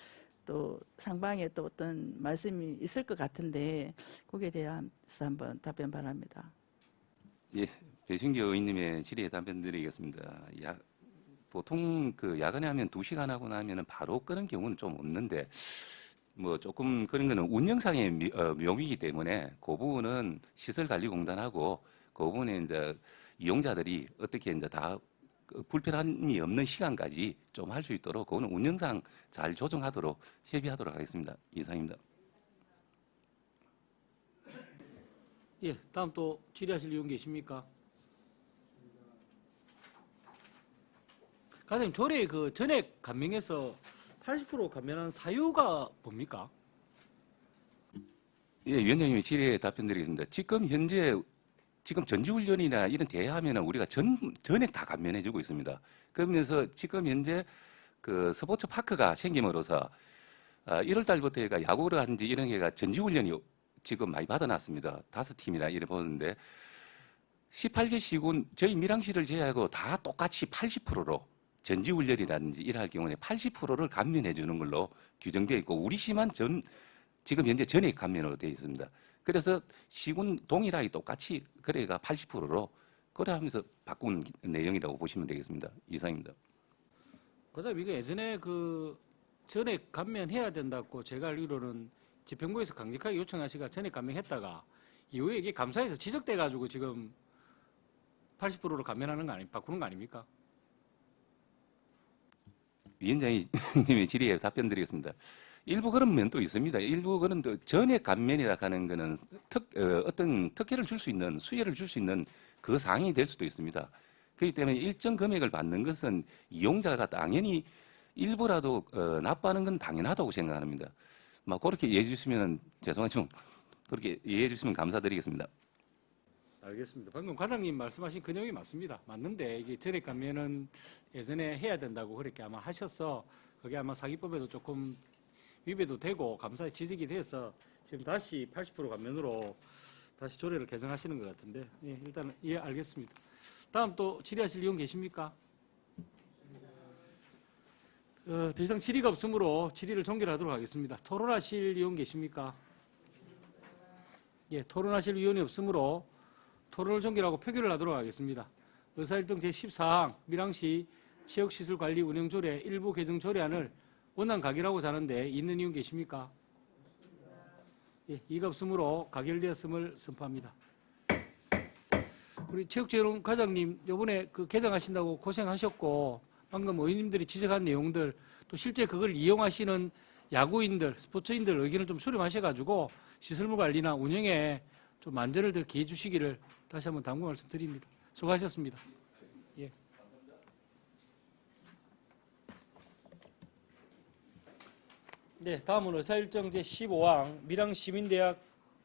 또 상방에 또 어떤 말씀이 있을 것 같은데 거기에 대해서 한번 답변 바랍니다. 예, 배신규 의원님의 질의에 답변 드리겠습니다. 보통 그 야간에 하면 2시간 하고 나면은 바로 끄는 경우는 좀 없는데, 뭐 조금 그런 거는 운영상의 묘미이기 때문에 그 부분은 시설관리공단하고 그 부분에 이제 이용자들이 어떻게 이제 다 불편함이 없는 시간까지 좀 할 수 있도록 그거는 운영상 잘 조정하도록 협의하도록 하겠습니다. 이상입니다. 예, 다음 또 질의하실 의원 계십니까? 과장님, 조례 그 전액 감면해서 80% 감면한 사유가 뭡니까? 예, 위원장님의 질의에 답변드리겠습니다. 지금 전지훈련이나 이런 대회하면은 우리가 전액 다 감면해주고 있습니다. 그러면서 지금 현재 그 스포츠 파크가 생김으로써 1월 달부터 얘가 야구를 하는지 이런 게가 전지훈련이 지금 많이 받아놨습니다. 5팀이나 이래 보는데 18개 시군 저희 밀양시를 제외하고 다 똑같이 80%로 전지훈련이라든지 이럴 경우에 80%를 감면해 주는 걸로 규정되어 있고 우리 시만 지금 현재 전액 감면으로 되어 있습니다. 그래서 시군 동일하게 똑같이 거래가 80%로 거래하면서 바꾼 내용이라고 보시면 되겠습니다. 이상입니다. 과장님, 이거 예전에 그 전액 감면해야 된다고 제가 알기로는 지평부에서 강력하게 요청하시가 전액 감면했다가 이후에 이게 감사에서 지적돼가지고 지금 80%로 감면하는 거 바꾸는 거 아닙니까? 위원장님의 질의에 답변 드리겠습니다. 일부 그런 면도 있습니다. 일부 그런 전액 감면이라 하는 거는 어떤 특혜를 줄 수 있는, 수혜를 줄 수 있는 그 사항이 될 수도 있습니다. 그렇기 때문에 일정 금액을 받는 것은 이용자가 당연히 일부라도 납부하는 건 당연하다고 생각합니다. 막 그렇게 이해해 주시면 죄송하지만 그렇게 이해해 주시면 감사드리겠습니다. 알겠습니다. 방금 과장님 말씀하신 그 내용이 맞습니다. 맞는데 이게 전액 감면은 예전에 해야 된다고 그렇게 아마 하셔서 그게 아마 사기법에도 조금 위배도 되고 감사에 지적이 돼서 지금 다시 80% 감면으로 다시 조례를 개정하시는 것 같은데, 예, 일단 예, 알겠습니다. 다음 또 질의하실 의원 계십니까? 더 이상 질의가 없으므로 질의를 종결하도록 하겠습니다. 토론하실 의원 계십니까? 예, 토론하실 의원이 없으므로 토론을 종결하고 표결을 하도록 하겠습니다. 의사일정 제14항 밀양시 체육시설관리 운영조례 일부 개정 조례안을 원안 가결하고자 하는데 있는 의원 계십니까? 예, 이가 없으므로 가결되었음을 선포합니다. 우리 체육재롱 과장님, 이번에 그 개정하신다고 고생하셨고 방금 의원님들이 지적한 내용들 또 실제 그걸 이용하시는 야구인들, 스포츠인들 의견을 좀 수렴하셔가지고 시설물 관리나 운영에 좀 안전을 더 기해 주시기를 다시 한번 당부 말씀드립니다. 수고하셨습니다. 예. 네, 다음은 의사일정 제15항 밀양시민대학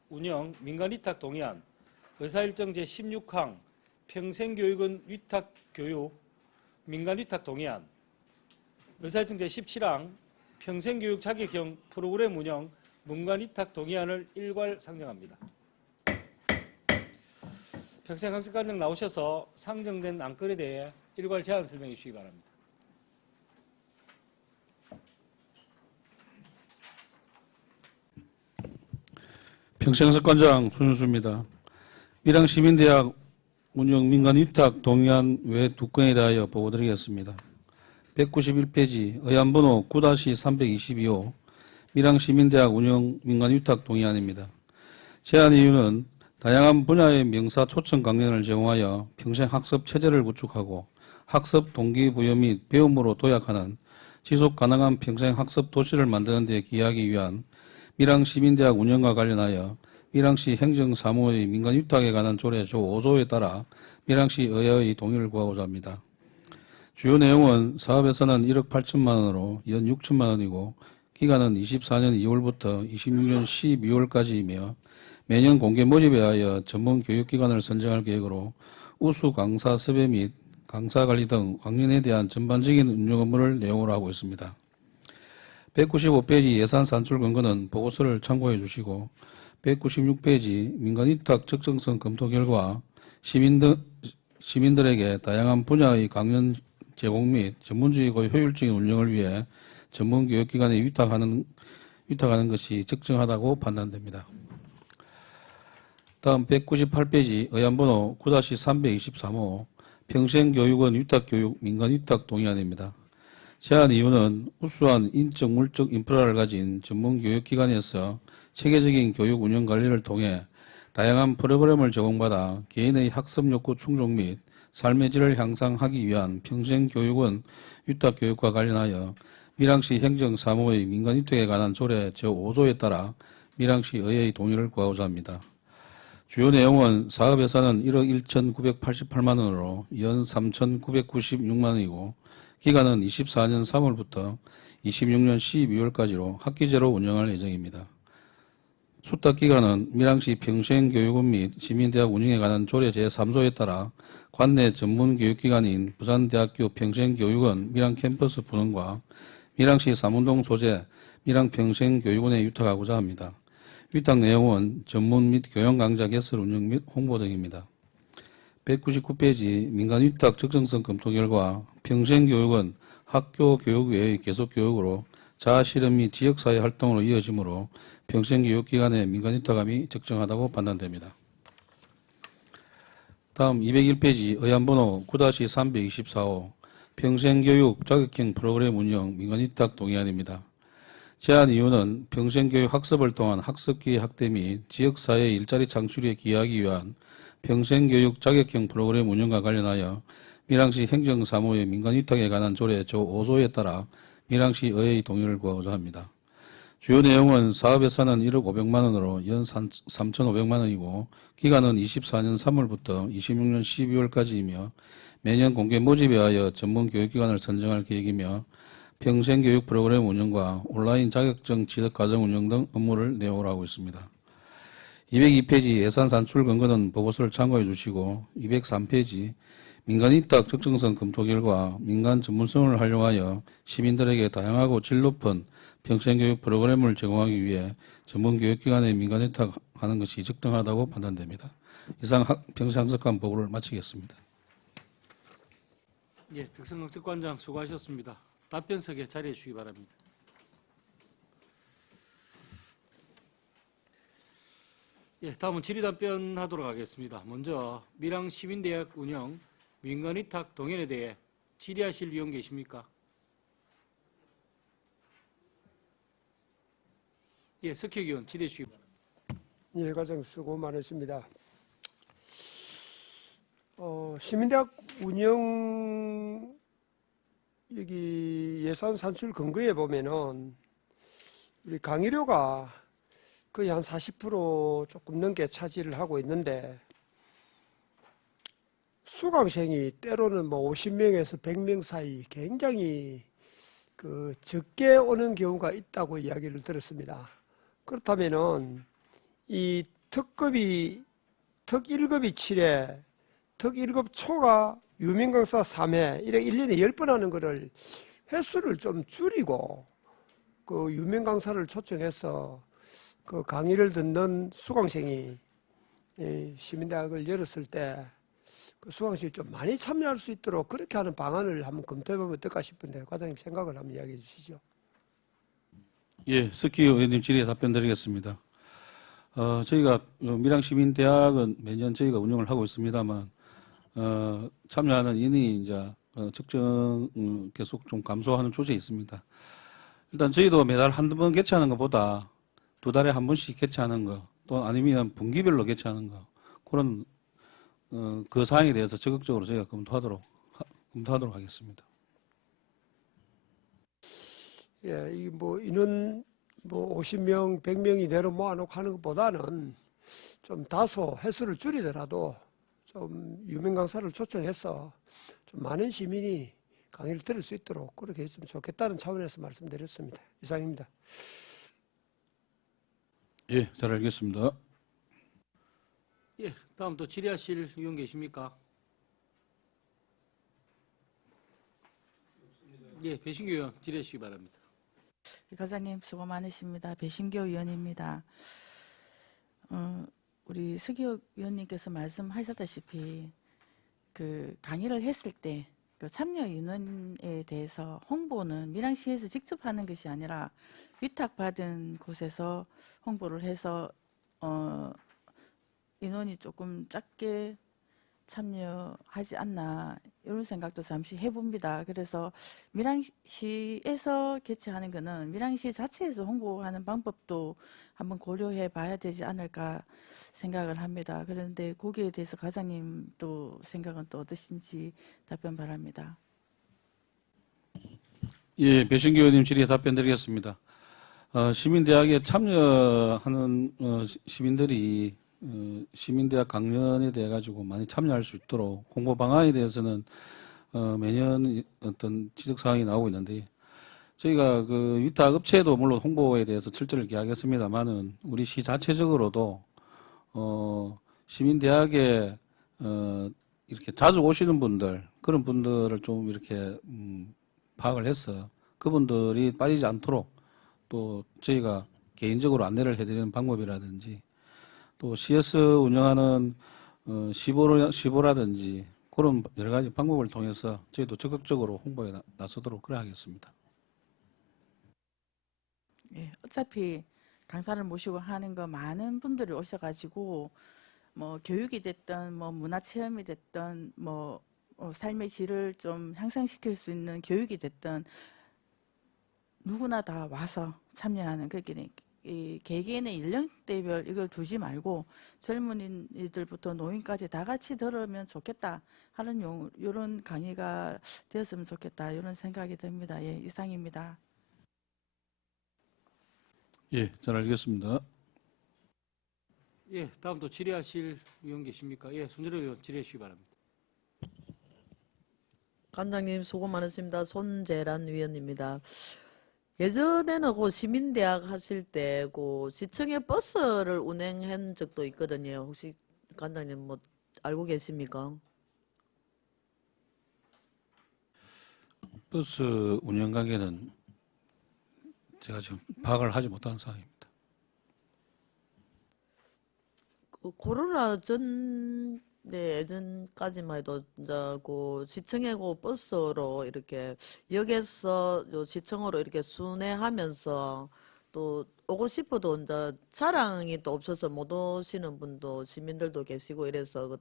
운영 민간위탁 동의안, 의사일정 제16항 평생교육은 위탁교육 민간위탁 동의안, 의사일정 제17항 평생교육 자격형 프로그램 운영 민간위탁 동의안을 일괄 상정합니다. 평생학습관장 나오셔서 상정된 안건에 대해 일괄 제안 설명해 주시기 바랍니다. 평생학습관장 손윤수입니다. 밀양시민대학 운영 민간위탁 동의안 외 2건에 대하여 보고드리겠습니다. 191페이지 의안번호 9-322호 밀양시민대학 운영 민간위탁 동의안입니다. 제안 이유는 다양한 분야의 명사 초청 강연을 제공하여 평생학습 체제를 구축하고 학습 동기부여 및 배움으로 도약하는 지속가능한 평생학습 도시를 만드는 데 기여하기 위한 밀양시민대학 운영과 관련하여 밀양시 행정사무의 민간위탁에 관한 조례 조5조에 따라 밀양시 의회의 동의를 구하고자 합니다. 주요 내용은 사업 예산은 1억 8천만 원으로 연 6천만 원이고 기간은 24년 2월부터 26년 12월까지이며 매년 공개 모집에 하여 전문 교육기관을 선정할 계획으로 우수 강사 섭외 및 강사 관리 등 학년에 대한 전반적인 운영 업무를 내용으로 하고 있습니다. 195페이지 예산 산출 근거는 보고서를 참고해 주시고 196페이지 민간위탁 적정성 검토 결과 시민들에게 다양한 분야의 강연 제공 및 전문적이고 효율적인 운영을 위해 전문교육기관에 위탁하는 것이 적정하다고 판단됩니다. 다음 198페이지 의안번호 9-323호 평생교육원 위탁교육 민간위탁 동의안입니다. 제안 이유는 우수한 인적 물적 인프라를 가진 전문교육기관에서 체계적인 교육 운영 관리를 통해 다양한 프로그램을 제공받아 개인의 학습 욕구 충족 및 삶의 질을 향상하기 위한 평생교육원 위탁교육과 관련하여 밀양시 행정사무의 민간위탁에 관한 조례 제5조에 따라 밀양시 의회의 동의를 구하고자 합니다. 주요 내용은 사업 예산은 1억 1,988만 원으로 연 3,996만 원이고 기간은 24년 3월부터 26년 12월까지로 학기제로 운영할 예정입니다. 수탁 기간은 밀양시 평생교육원 및 시민대학 운영에 관한 조례 제3조에 따라 관내 전문교육기관인 부산대학교 평생교육원 밀양캠퍼스 분원과 밀양시 삼운동 소재 밀양평생교육원에 위탁하고자 합니다. 위탁 내용은 전문 및 교양 강좌 개설 운영 및 홍보 등입니다. 199페이지 민간위탁 적정성 검토 결과 평생교육은 학교 교육 외의 계속교육으로 자아실험 및 지역사회 활동으로 이어지므로 평생교육기관의 민간위탁함이 적정하다고 판단됩니다. 다음 201페이지 의안번호 9-324호 평생교육 자격형 프로그램 운영 민간위탁 동의안입니다. 제안 이유는 평생교육 학습을 통한 학습기회 확대 및 지역사회의 일자리 창출에 기여하기 위한 평생교육 자격형 프로그램 운영과 관련하여 밀양시 행정사무의 민간위탁에 관한 조례 제5조에 따라 밀양시 의회의 동의를 구하고자 합니다. 주요 내용은 사업 예산은 1억 500만 원으로 연 3,500만 원이고 기간은 24년 3월부터 26년 12월까지이며 매년 공개 모집에 하여 전문교육기관을 선정할 계획이며 평생교육 프로그램 운영과 온라인 자격증 취득과정 운영 등 업무를 내용으로 하고 있습니다. 202페이지 예산 산출 근거는 보고서를 참고해 주시고 203페이지 민간위탁 적정성 검토 결과 민간 전문성을 활용하여 시민들에게 다양하고 질 높은 평생교육 프로그램을 제공하기 위해 전문교육기관에 민간위탁하는 것이 적정하다고 판단됩니다. 이상 평생학습관 보고를 마치겠습니다. 예, 백성학습관장 수고하셨습니다. 답변석에 자리해 주시기 바랍니다. 예, 다음은 질의답변하도록 하겠습니다. 먼저 밀양시민대학 운영 민간위탁 동의안에 대해 질의하실 의원 계십니까? 예, 석혁 의원 질의해 주시기 바랍니다. 예, 과장 수고 많으십니다. 시민대학 운영 여기 예산 산출 근거에 보면은 우리 강의료가 거의 한 40% 조금 넘게 차지를 하고 있는데 수강생이 때로는 뭐 50명에서 100명 사이 굉장히 그 적게 오는 경우가 있다고 이야기를 들었습니다. 그렇다면은 이 특 1급이 7회, 특 1급 초가 유명 강사 3회, 이렇게 1년에 10번 하는 거를 횟수를 좀 줄이고 그 유명 강사를 초청해서 그 강의를 듣는 수강생이 시민대학을 열었을 때 그 수강생이 좀 많이 참여할 수 있도록 그렇게 하는 방안을 한번 검토해보면 어떨까 싶은데 과장님 생각을 한번 이야기해 주시죠. 예, 석희 의원님 질의에 답변드리겠습니다. 저희가 밀양시민대학은 매년 저희가 운영을 하고 있습니다만 참여하는 인이 이제 적정 계속 좀 감소하는 추세에 있습니다. 일단 저희도 매달 한두 번 개최하는 것보다 두 달에 한 번씩 개최하는 거, 또 아니면 분기별로 개최하는 거, 그런 그 사항에 대해서 적극적으로 저희가 검토하도록 하겠습니다. 예, 이 뭐 인원 뭐 50명, 100명 이내로 모아놓고 하는 것보다는 좀 다소 횟수를 줄이더라도 좀 유명 강사를 초청해서 좀 많은 시민이 강의를 들을 수 있도록 그렇게 했으면 좋겠다는 차원에서 말씀드렸습니다. 이상입니다. 예, 잘 알겠습니다. 예, 다음 또 질의하실 의원 계십니까? 예, 배신규 의원 질의해 주시기 바랍니다. 과장님 수고 많으십니다. 배신교 위원입니다. 우리 서기호 위원님께서 말씀하셨다시피 그 강의를 했을 때 그 참여 인원에 대해서 홍보는 밀양시에서 직접 하는 것이 아니라 위탁받은 곳에서 홍보를 해서 인원이 조금 작게 참여하지 않나 이런 생각도 잠시 해봅니다. 그래서 밀양시에서 개최하는 것은 밀양시 자체에서 홍보하는 방법도 한번 고려해 봐야 되지 않을까 생각을 합니다. 그런데 거기에 대해서 과장님 또 생각은 또 어떠신지 답변 바랍니다. 예, 배신교 의원님 질의에 답변 드리겠습니다. 시민대학에 참여하는 시민들이 시민대학 강연에 대해 가지고 많이 참여할 수 있도록 홍보 방안에 대해서는 매년 어떤 지적 사항이 나오고 있는데 저희가 그 위탁 업체도 물론 홍보에 대해서 철저히 기하겠습니다만은 우리 시 자체적으로도 시민대학에 이렇게 자주 오시는 분들 그런 분들을 좀 이렇게 파악을 해서 그분들이 빠지지 않도록 또 저희가 개인적으로 안내를 해드리는 방법이라든지 또 CS 운영하는 시보라든지 그런 여러 가지 방법을 통해서 저희도 적극적으로 홍보에 나서도록 그래 하겠습니다. 예, 어차피 강사를 모시고 하는 거 많은 분들이 오셔가지고 뭐 교육이 됐든 뭐 문화 체험이 됐든 뭐 삶의 질을 좀 향상시킬 수 있는 교육이 됐든 누구나 다 와서 참여하는 그렇게 이 개개인의 연령대별 이걸 두지 말고 젊은이들부터 노인까지 다 같이 들으면 좋겠다 하는 이런 강의가 되었으면 좋겠다 이런 생각이 듭니다. 예, 이상입니다. 예, 잘 알겠습니다. 예, 다음 또 질의하실 위원 계십니까? 예, 손재료 의원 질의해 주시기 바랍니다. 관장님 수고 많으십니다. 손재란 위원입니다. 예전에는 그 시민대학 하실 때 그 시청에 버스를 운행한 적도 있거든요. 혹시 관장님 뭐 알고 계십니까? 버스 운영 가게는 제가 지금 파악을 하지 못한 상황입니다. 그 코로나 전 예전까지만 해도 이제 그 시청에 그 버스로 이렇게 역에서 요 시청으로 이렇게 순회하면서 또 오고 싶어도 이제 차량이 또 없어서 못 오시는 분도 시민들도 계시고 이래서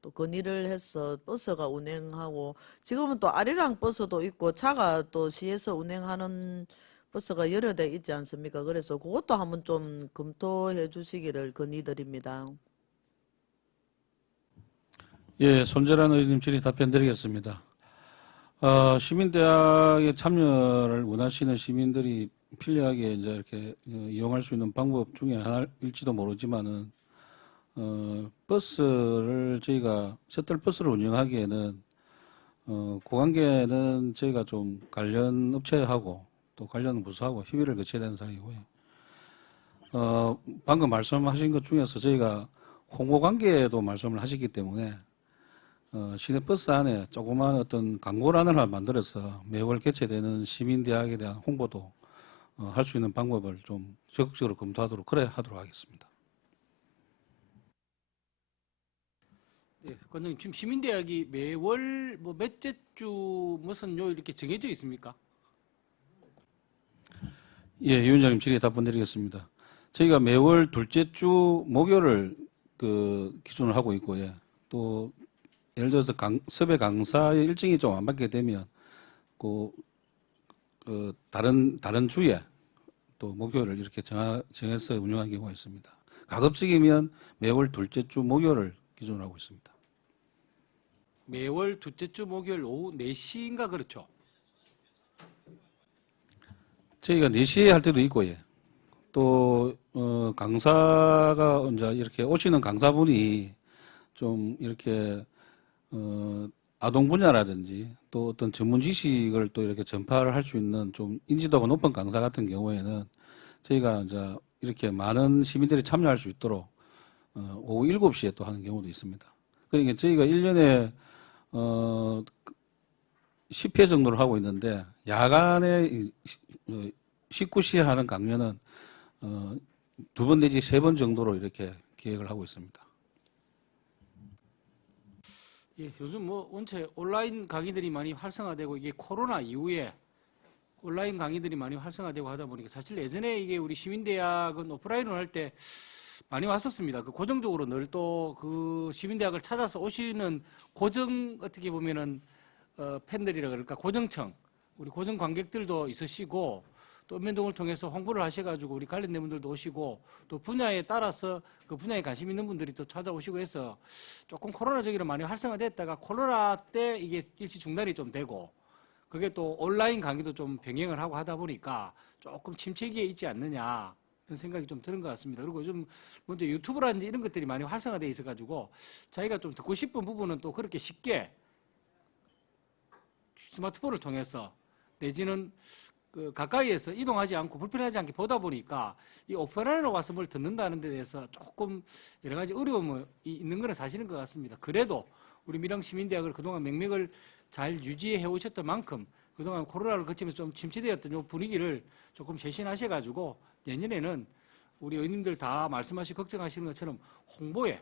또 건의를 해서 버스가 운행하고 지금은 또 아리랑 버스도 있고 차가 또 시에서 운행하는 버스가 여러 대 있지 않습니까? 그래서 그것도 한번 좀 검토해 주시기를 건의드립니다. 예, 손재란 의원님 질의 답변 드리겠습니다. 시민대학에 참여를 원하시는 시민들이 편리하게 이제 이렇게 이용할 수 있는 방법 중에 하나일지도 모르지만은 버스를 저희가 셔틀버스를 운영하기에는 그 관계는 저희가 좀 관련 업체하고 또 관련 부서하고 협의를 거쳐야 되는 사항이고요. 방금 말씀하신 것 중에서 저희가 홍보 관계에도 말씀을 하셨기 때문에 시내버스 안에 조그마한 어떤 광고란을 만들어서 매월 개최되는 시민대학에 대한 홍보도 할 수 있는 방법을 좀 적극적으로 검토하도록 그래 하도록 하겠습니다. 예, 관장님 지금 시민대학이 매월 뭐 몇째 주 무슨 요 이렇게 정해져 있습니까? 예, 위원장님 질의에 답변드리겠습니다. 저희가 매월 둘째 주 목요일을 기준으로 하고 있고, 예. 또 예를 들어서 섭외 강사의 일정이 좀 안 맞게 되면 다른 주에 또 목요일을 이렇게 정해서 운영하는 경우가 있습니다. 가급적이면 매월 둘째 주 목요일을 기준으로 하고 있습니다. 매월 둘째 주 목요일 오후 4시인가 그렇죠? 저희가 4시에 할 때도 있고, 예. 또 강사가 이제 이렇게 오시는 강사분이 좀 이렇게 아동 분야라든지 또 어떤 전문 지식을 또 이렇게 전파를 할 수 있는 좀 인지도가 높은 강사 같은 경우에는 저희가 이제 이렇게 많은 시민들이 참여할 수 있도록 오후 7시에 또 하는 경우도 있습니다. 그러니까 저희가 1년에 10회 정도를 하고 있는데 야간에 19시 하는 강연은 2번 내지 3번 정도로 이렇게 계획을 하고 있습니다. 예, 요즘 뭐 원체 온라인 강의들이 많이 활성화되고 이게 코로나 이후에 온라인 강의들이 많이 활성화되고 하다 보니까 사실 예전에 이게 우리 시민대학은 오프라인으로 할 때 많이 왔었습니다. 그 고정적으로 늘 또 그 시민대학을 찾아서 오시는 고정 어떻게 보면은 팬들이라 그럴까 고정층 우리 고정 관객들도 있으시고 또 읍면동을 통해서 홍보를 하셔가지고 우리 관련된 분들도 오시고 또 분야에 따라서 그 분야에 관심 있는 분들이 또 찾아오시고 해서 조금 코로나적으로 많이 활성화됐다가 코로나 때 이게 일시 중단이 좀 되고 그게 또 온라인 강의도 좀 병행을 하고 하다 보니까 조금 침체기에 있지 않느냐 그런 생각이 좀 드는 것 같습니다. 그리고 요즘 먼저 유튜브라든지 이런 것들이 많이 활성화되어 있어가지고 자기가 좀 듣고 싶은 부분은 또 그렇게 쉽게 스마트폰을 통해서 내지는 그 가까이에서 이동하지 않고 불편하지 않게 보다 보니까 이 오프라인으로 와서 뭘 듣는다는 데 대해서 조금 여러 가지 어려움이 있는 건 사실인 것 같습니다. 그래도 우리 밀양시민대학을 그동안 명맥을 잘 유지해 오셨던 만큼 그동안 코로나를 거치면서 좀 침체되었던 이 분위기를 조금 쇄신하셔가지고 내년에는 우리 의원님들 다 말씀하시고 걱정하시는 것처럼 홍보에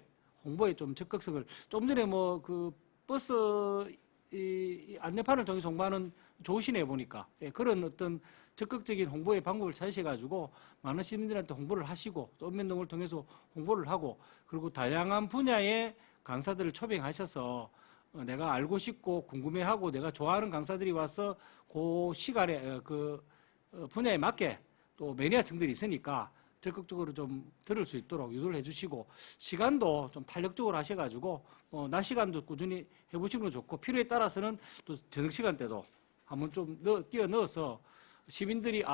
좀 적극성을 좀 전에 뭐 그 버스 이 안내판을 통해서 홍보하는 좋으시네요 보니까 예, 그런 어떤 적극적인 홍보의 방법을 찾으셔가지고 많은 시민들한테 홍보를 하시고 또 읍면동을 통해서 홍보를 하고 그리고 다양한 분야의 강사들을 초빙하셔서 내가 알고 싶고 궁금해하고 내가 좋아하는 강사들이 와서 그 시간에 그 분야에 맞게 또 매니아층들이 있으니까 적극적으로 좀 들을 수 있도록 유도를 해주시고 시간도 좀 탄력적으로 하셔가지고 낮 시간도 꾸준히 해보시는 건 좋고 필요에 따라서는 또 저녁 시간 때도 한번 좀 끼워 넣어서 시민들이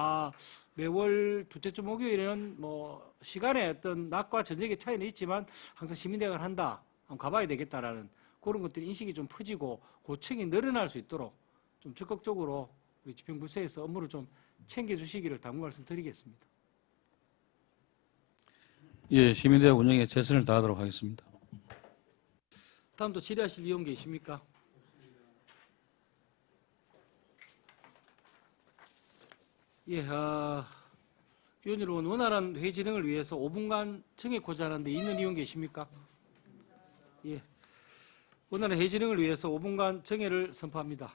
매월 둘째 주 목요일에는 뭐 시간에 어떤 낮과 저녁의 차이는 있지만 항상 시민대학을 한다 한번 가봐야 되겠다라는 그런 것들이 인식이 좀 퍼지고 고층이 늘어날 수 있도록 좀 적극적으로 우리 집행부서에서 업무를 좀 챙겨주시기를 당부 말씀드리겠습니다. 예, 시민대학 운영에 최선을 다하도록 하겠습니다. 다음 또 질의하실 위원 계십니까? 예, 위원 여러분 원활한 회의 진행을 위해서 5분간 정해고자 하는데 있는 위원 계십니까? 예, 원활한 회의 진행을 위해서 5분간 정회를 선포합니다.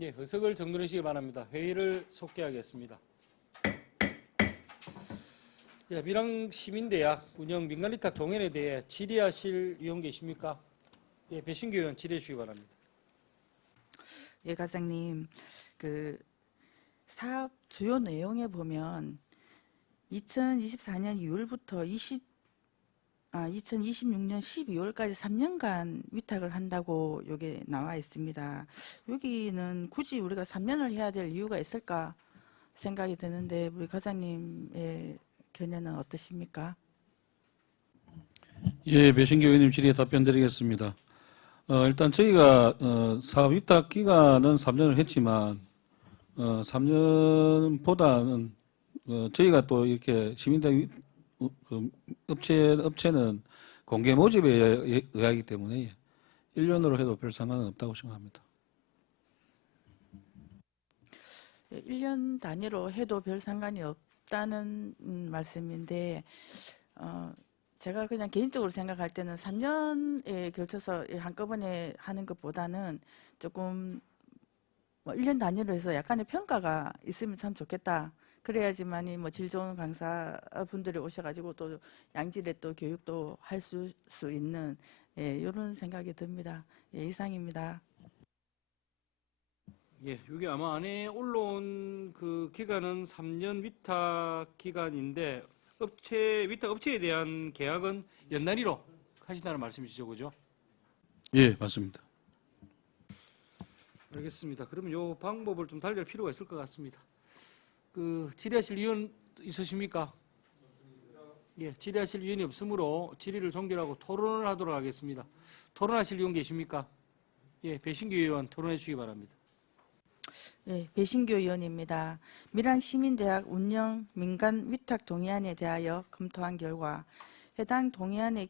예, 의석을 정돈해 주시기 바랍니다. 회의를 속개하겠습니다. 예, 밀양시민대학 운영 민간위탁 동행에 대해 질의하실 위원 계십니까? 예, 배신규 의원 질의해 주시기 바랍니다. 예, 과장님, 그 사업 주요 내용에 보면 2024년 2월부터 2026년 12월까지 3년간 위탁을 한다고 여기 나와 있습니다. 여기는 굳이 우리가 3년을 해야 될 이유가 있을까 생각이 드는데 우리 과장님의 견해는 어떠십니까? 예, 배신교 의원님 질의에 답변드리겠습니다. 일단 저희가 사업 위탁 기간은 3년을 했지만 3년보다는 저희가 또 이렇게 시민대학 업체는 공개 모집에 의하기 때문에 1년으로 해도 별 상관은 없다고 생각합니다. 1년 단위로 해도 별 상관이 없다는 말씀인데 제가 그냥 개인적으로 생각할 때는 3년에 걸쳐서 한꺼번에 하는 것보다는 조금 1년 단위로 해서 약간의 평가가 있으면 참 좋겠다. 그래야지만이 질 좋은 강사분들이 오셔가지고 또 양질의 또 교육도 할 수 있는 이런 생각이 듭니다. 예, 이상입니다. 예, 여기 아마 안에 올라온 그 기간은 3년 위탁 기간인데 위탁 업체에 대한 계약은 연단위로 하신다는 말씀이시죠, 그죠? 예, 맞습니다. 알겠습니다. 그러면 요 방법을 좀 달리할 필요가 있을 것 같습니다. 그 질의하실 위원 있으십니까? 예, 질의하실 위원이 없으므로 질의를 종결하고 토론을 하도록 하겠습니다. 토론하실 위원 계십니까? 예, 배신규 의원 토론해 주시기 바랍니다. 네, 배신교 의원입니다. 밀양시민대학 운영 민간 위탁 동의안에 대하여 검토한 결과 해당 동의안의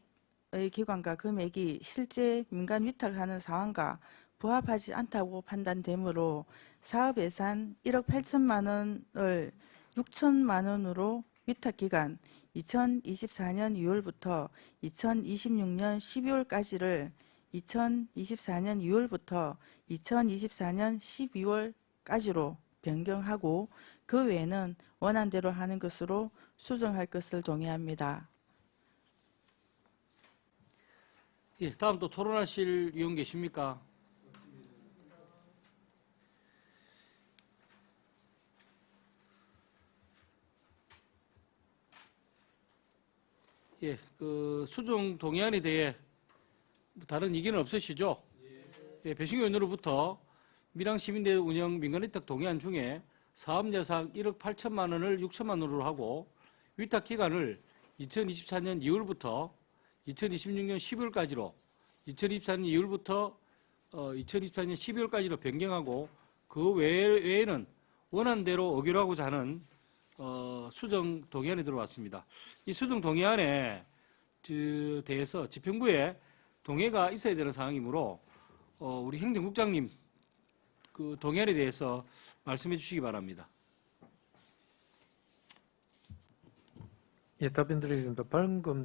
기관과 금액이 실제 민간 위탁하는 상황과 부합하지 않다고 판단되므로 사업 예산 1억 8천만 원을 6천만 원으로 위탁 기간 2024년 6월부터 2026년 12월까지를 2024년 2월부터 2024년 12월까지로 변경하고 그 외에는 원안대로 하는 것으로 수정할 것을 동의합니다. 예, 다음 또 토론하실 의원 계십니까? 예, 그 수정 동의안에 대해 다른 이견은 없으시죠? 예, 배신교 의원으로부터 밀양시민대회 운영 민간위탁 동의안 중에 사업 예산 1억 8천만 원을 6천만 원으로 하고 위탁 기간을 2024년 2월부터 2026년 12월까지로 2024년 2월부터 2024년 12월까지로 변경하고 그 외에는 원안대로 의결하고자 하는 수정 동의안이 들어왔습니다. 이 수정 동의안에 대해서 집행부에 동의가 있어야 되는 사항이므로 우리 행정국장님 그 동의안에 대해서 말씀해 주시기 바랍니다. 예, 답변 드리겠습니다. 방금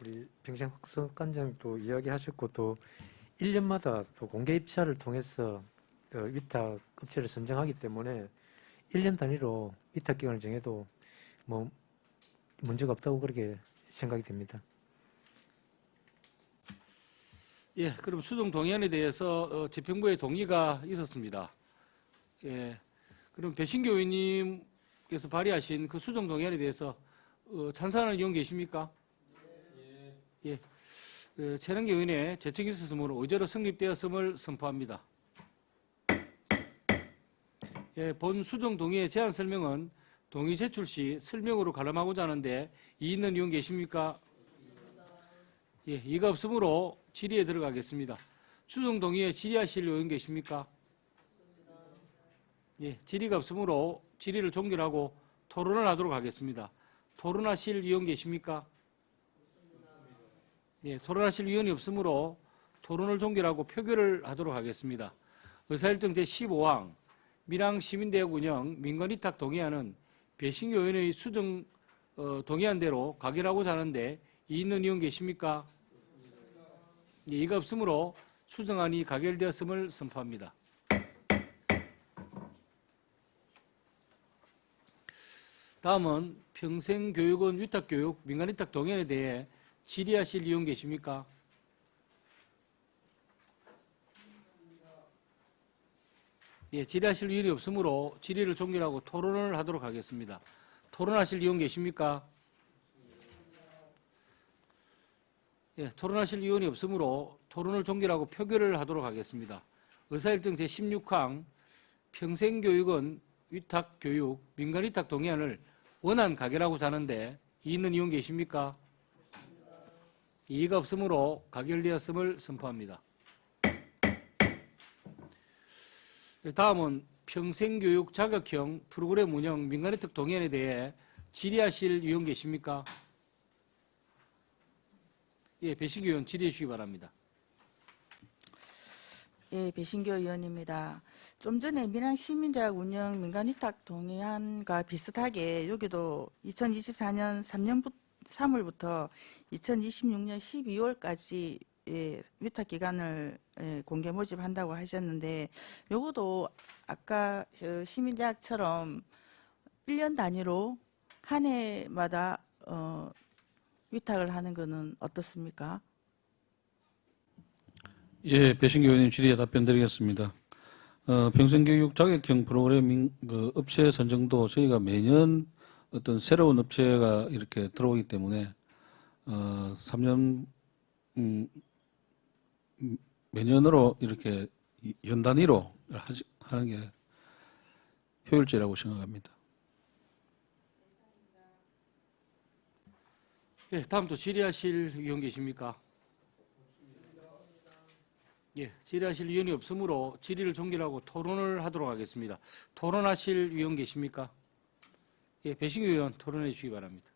우리 평생학습관장도 이야기하셨고 또 1년마다 또 공개 입찰을 통해서 위탁 업체를 선정하기 때문에 1년 단위로 위탁 기간을 정해도 뭐 문제가 없다고 그렇게 생각이 됩니다. 예, 그럼 수정 동의안에 대해서 집행부의 동의가 있었습니다. 예, 그럼 배신교 의원님께서 발의하신 그 수정 동의안에 대해서 찬성하는 의원 계십니까? 예. 최능기 의원의 제청이 있었으므로 의제로 성립되었음을 선포합니다. 예, 본 수정 동의의 제안 설명은 동의 제출 시 설명으로 가름하고자 하는데 이의 있는 의원 계십니까? 예, 이가 없으므로 질의에 들어가겠습니다. 수정 동의에 질의하실 의원 계십니까? 예, 질의가 없으므로 질의를 종결하고 토론을 하도록 하겠습니다. 토론하실 의원 계십니까? 예, 토론하실 의원이 없으므로 토론을 종결하고 표결을 하도록 하겠습니다. 의사일정 제15항 밀양시민대학 운영 민간위탁 동의안은 배신교 의원의 수정 동의안대로 가결하고자 하는데 이의 있는 의원 계십니까? 예, 이가 없으므로 수정안이 가결되었음을 선포합니다. 다음은 평생교육원 위탁교육 민간위탁 동의안에 대해 질의하실 의원 계십니까? 예, 질의하실 의원이 없으므로 질의를 종결하고 토론을 하도록 하겠습니다. 토론하실 의원 계십니까? 예, 토론하실 의원이 없으므로 토론을 종결하고 표결을 하도록 하겠습니다. 의사일정 제16항 평생교육원 위탁교육 민간위탁 동의안을 원안 가결하고자 하는데 이의 있는 의원 계십니까? 이의가 없으므로 가결되었음을 선포합니다. 다음은 평생교육 자격형 프로그램 운영 민간위탁 동의안에 대해 질의하실 의원 계십니까? 예, 배신교 의원 질의해 주시기 바랍니다. 예, 배신교 의원입니다. 좀 전에 밀양시민대학 운영 민간위탁 동의안과 비슷하게 여기도 2024년 3월부터 2026년 12월까지 위탁 기간을 공개 모집한다고 하셨는데 요것도 아까 시민대학처럼 1년 단위로 한 해마다 위탁을 하는 것은 어떻습니까? 예, 배신교 의원님 질의에 답변 드리겠습니다. 평생교육 자격형 프로그래밍 업체 선정도 저희가 매년 어떤 새로운 업체가 이렇게 들어오기 때문에 3년 매년으로 이렇게 연 단위로 하는 게 효율적이라고 생각합니다. 예, 다음 또 질의하실 의원 계십니까? 예, 질의하실 의원이 없으므로 질의를 종결하고 토론을 하도록 하겠습니다. 토론하실 의원 계십니까? 예, 배신교 의원 토론해 주시기 바랍니다.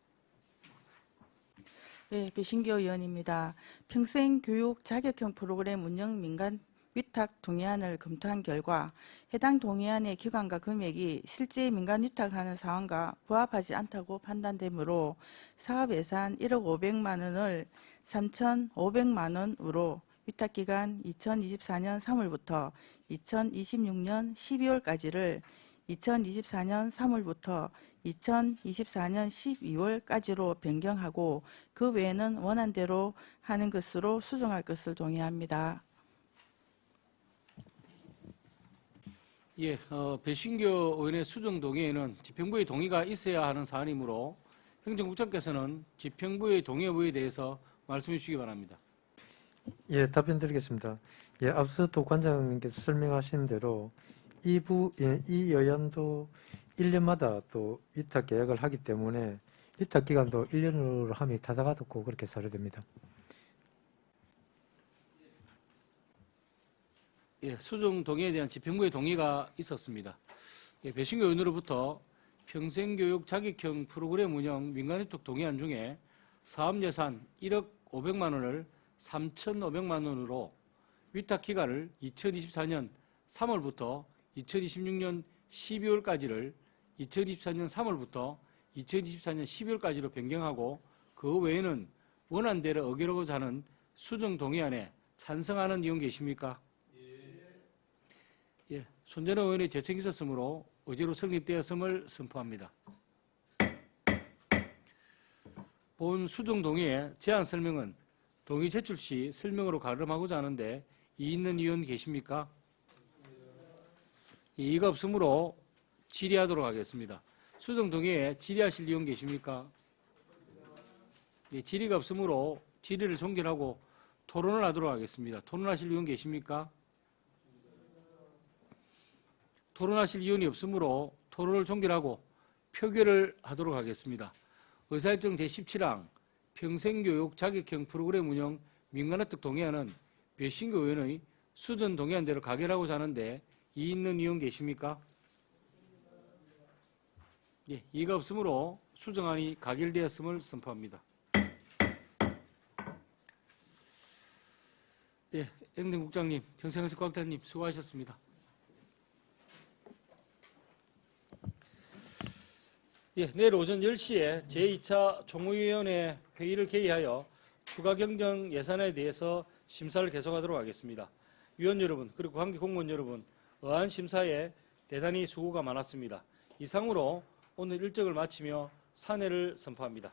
네, 배신교 의원입니다. 평생교육 자격형 프로그램 운영 민간 위탁 동의안을 검토한 결과 해당 동의안의 기간과 금액이 실제 민간 위탁하는 상황과 부합하지 않다고 판단되므로 사업 예산 1억 500만 원을 3,500만 원으로 위탁기간 2024년 3월부터 2026년 12월까지를 2024년 3월부터 2024년 12월까지로 변경하고 그 외에는 원안대로 하는 것으로 수정할 것을 동의합니다. 예, 배신교 의원의 수정 동의에는 집행부의 동의가 있어야 하는 사안이므로 행정국장께서는 집행부의 동의 여부에 대해서 말씀해 주시기 바랍니다. 예, 답변 드리겠습니다. 예, 앞서 또 관장님께서 설명하신 대로 이 여연도 1년마다 또 위탁 계약을 하기 때문에 위탁 기간도 1년으로 함이 타다가듣고 그렇게 사료됩니다. 예, 수정 동의에 대한 집행부의 동의가 있었습니다. 예, 배신교 의원으로부터 평생교육 자격형 프로그램 운영 민간위탁 동의안 중에 사업예산 1억 500만 원을 3,500만 원으로 위탁 기간을 2024년 3월부터 2026년 12월까지를 2024년 3월부터 2024년 12월까지로 변경하고 그 외에는 원안대로 어기려고자 하는 수정 동의안에 찬성하는 의원 계십니까? 예, 손전호 의원의 제청이 있었으므로 의제로 성립되었음을 선포합니다. 본 수정 동의의 제안 설명은 동의 제출 시 설명으로 가름하고자 하는데 이의 있는 의원 계십니까? 이의가 없으므로 질의하도록 하겠습니다. 수정 동의에 질의하실 의원 계십니까? 예, 질의가 없으므로 질의를 종결하고 토론을 하도록 하겠습니다. 토론하실 의원 계십니까? 토론하실 의원이 없으므로 토론을 종결하고 표결을 하도록 하겠습니다. 의사일정 제17항 평생교육 자격형 프로그램 운영 민간위탁 동의안은 배신교 의원의 수정 동의안대로 가결하고자 하는데 이의 있는 의원 계십니까? 예, 이의가 없으므로 수정안이 가결되었음을 선포합니다. 예, 행정국장님, 평생학습과학단님 수고하셨습니다. 예, 내일 오전 10시에 제2차 총무위원회 회의를 개의하여 추가 경정 예산에 대해서 심사를 계속하도록 하겠습니다. 위원 여러분 그리고 관계 공무원 여러분 어한 심사에 대단히 수고가 많았습니다. 이상으로 오늘 일정을 마치며 산회를 선포합니다.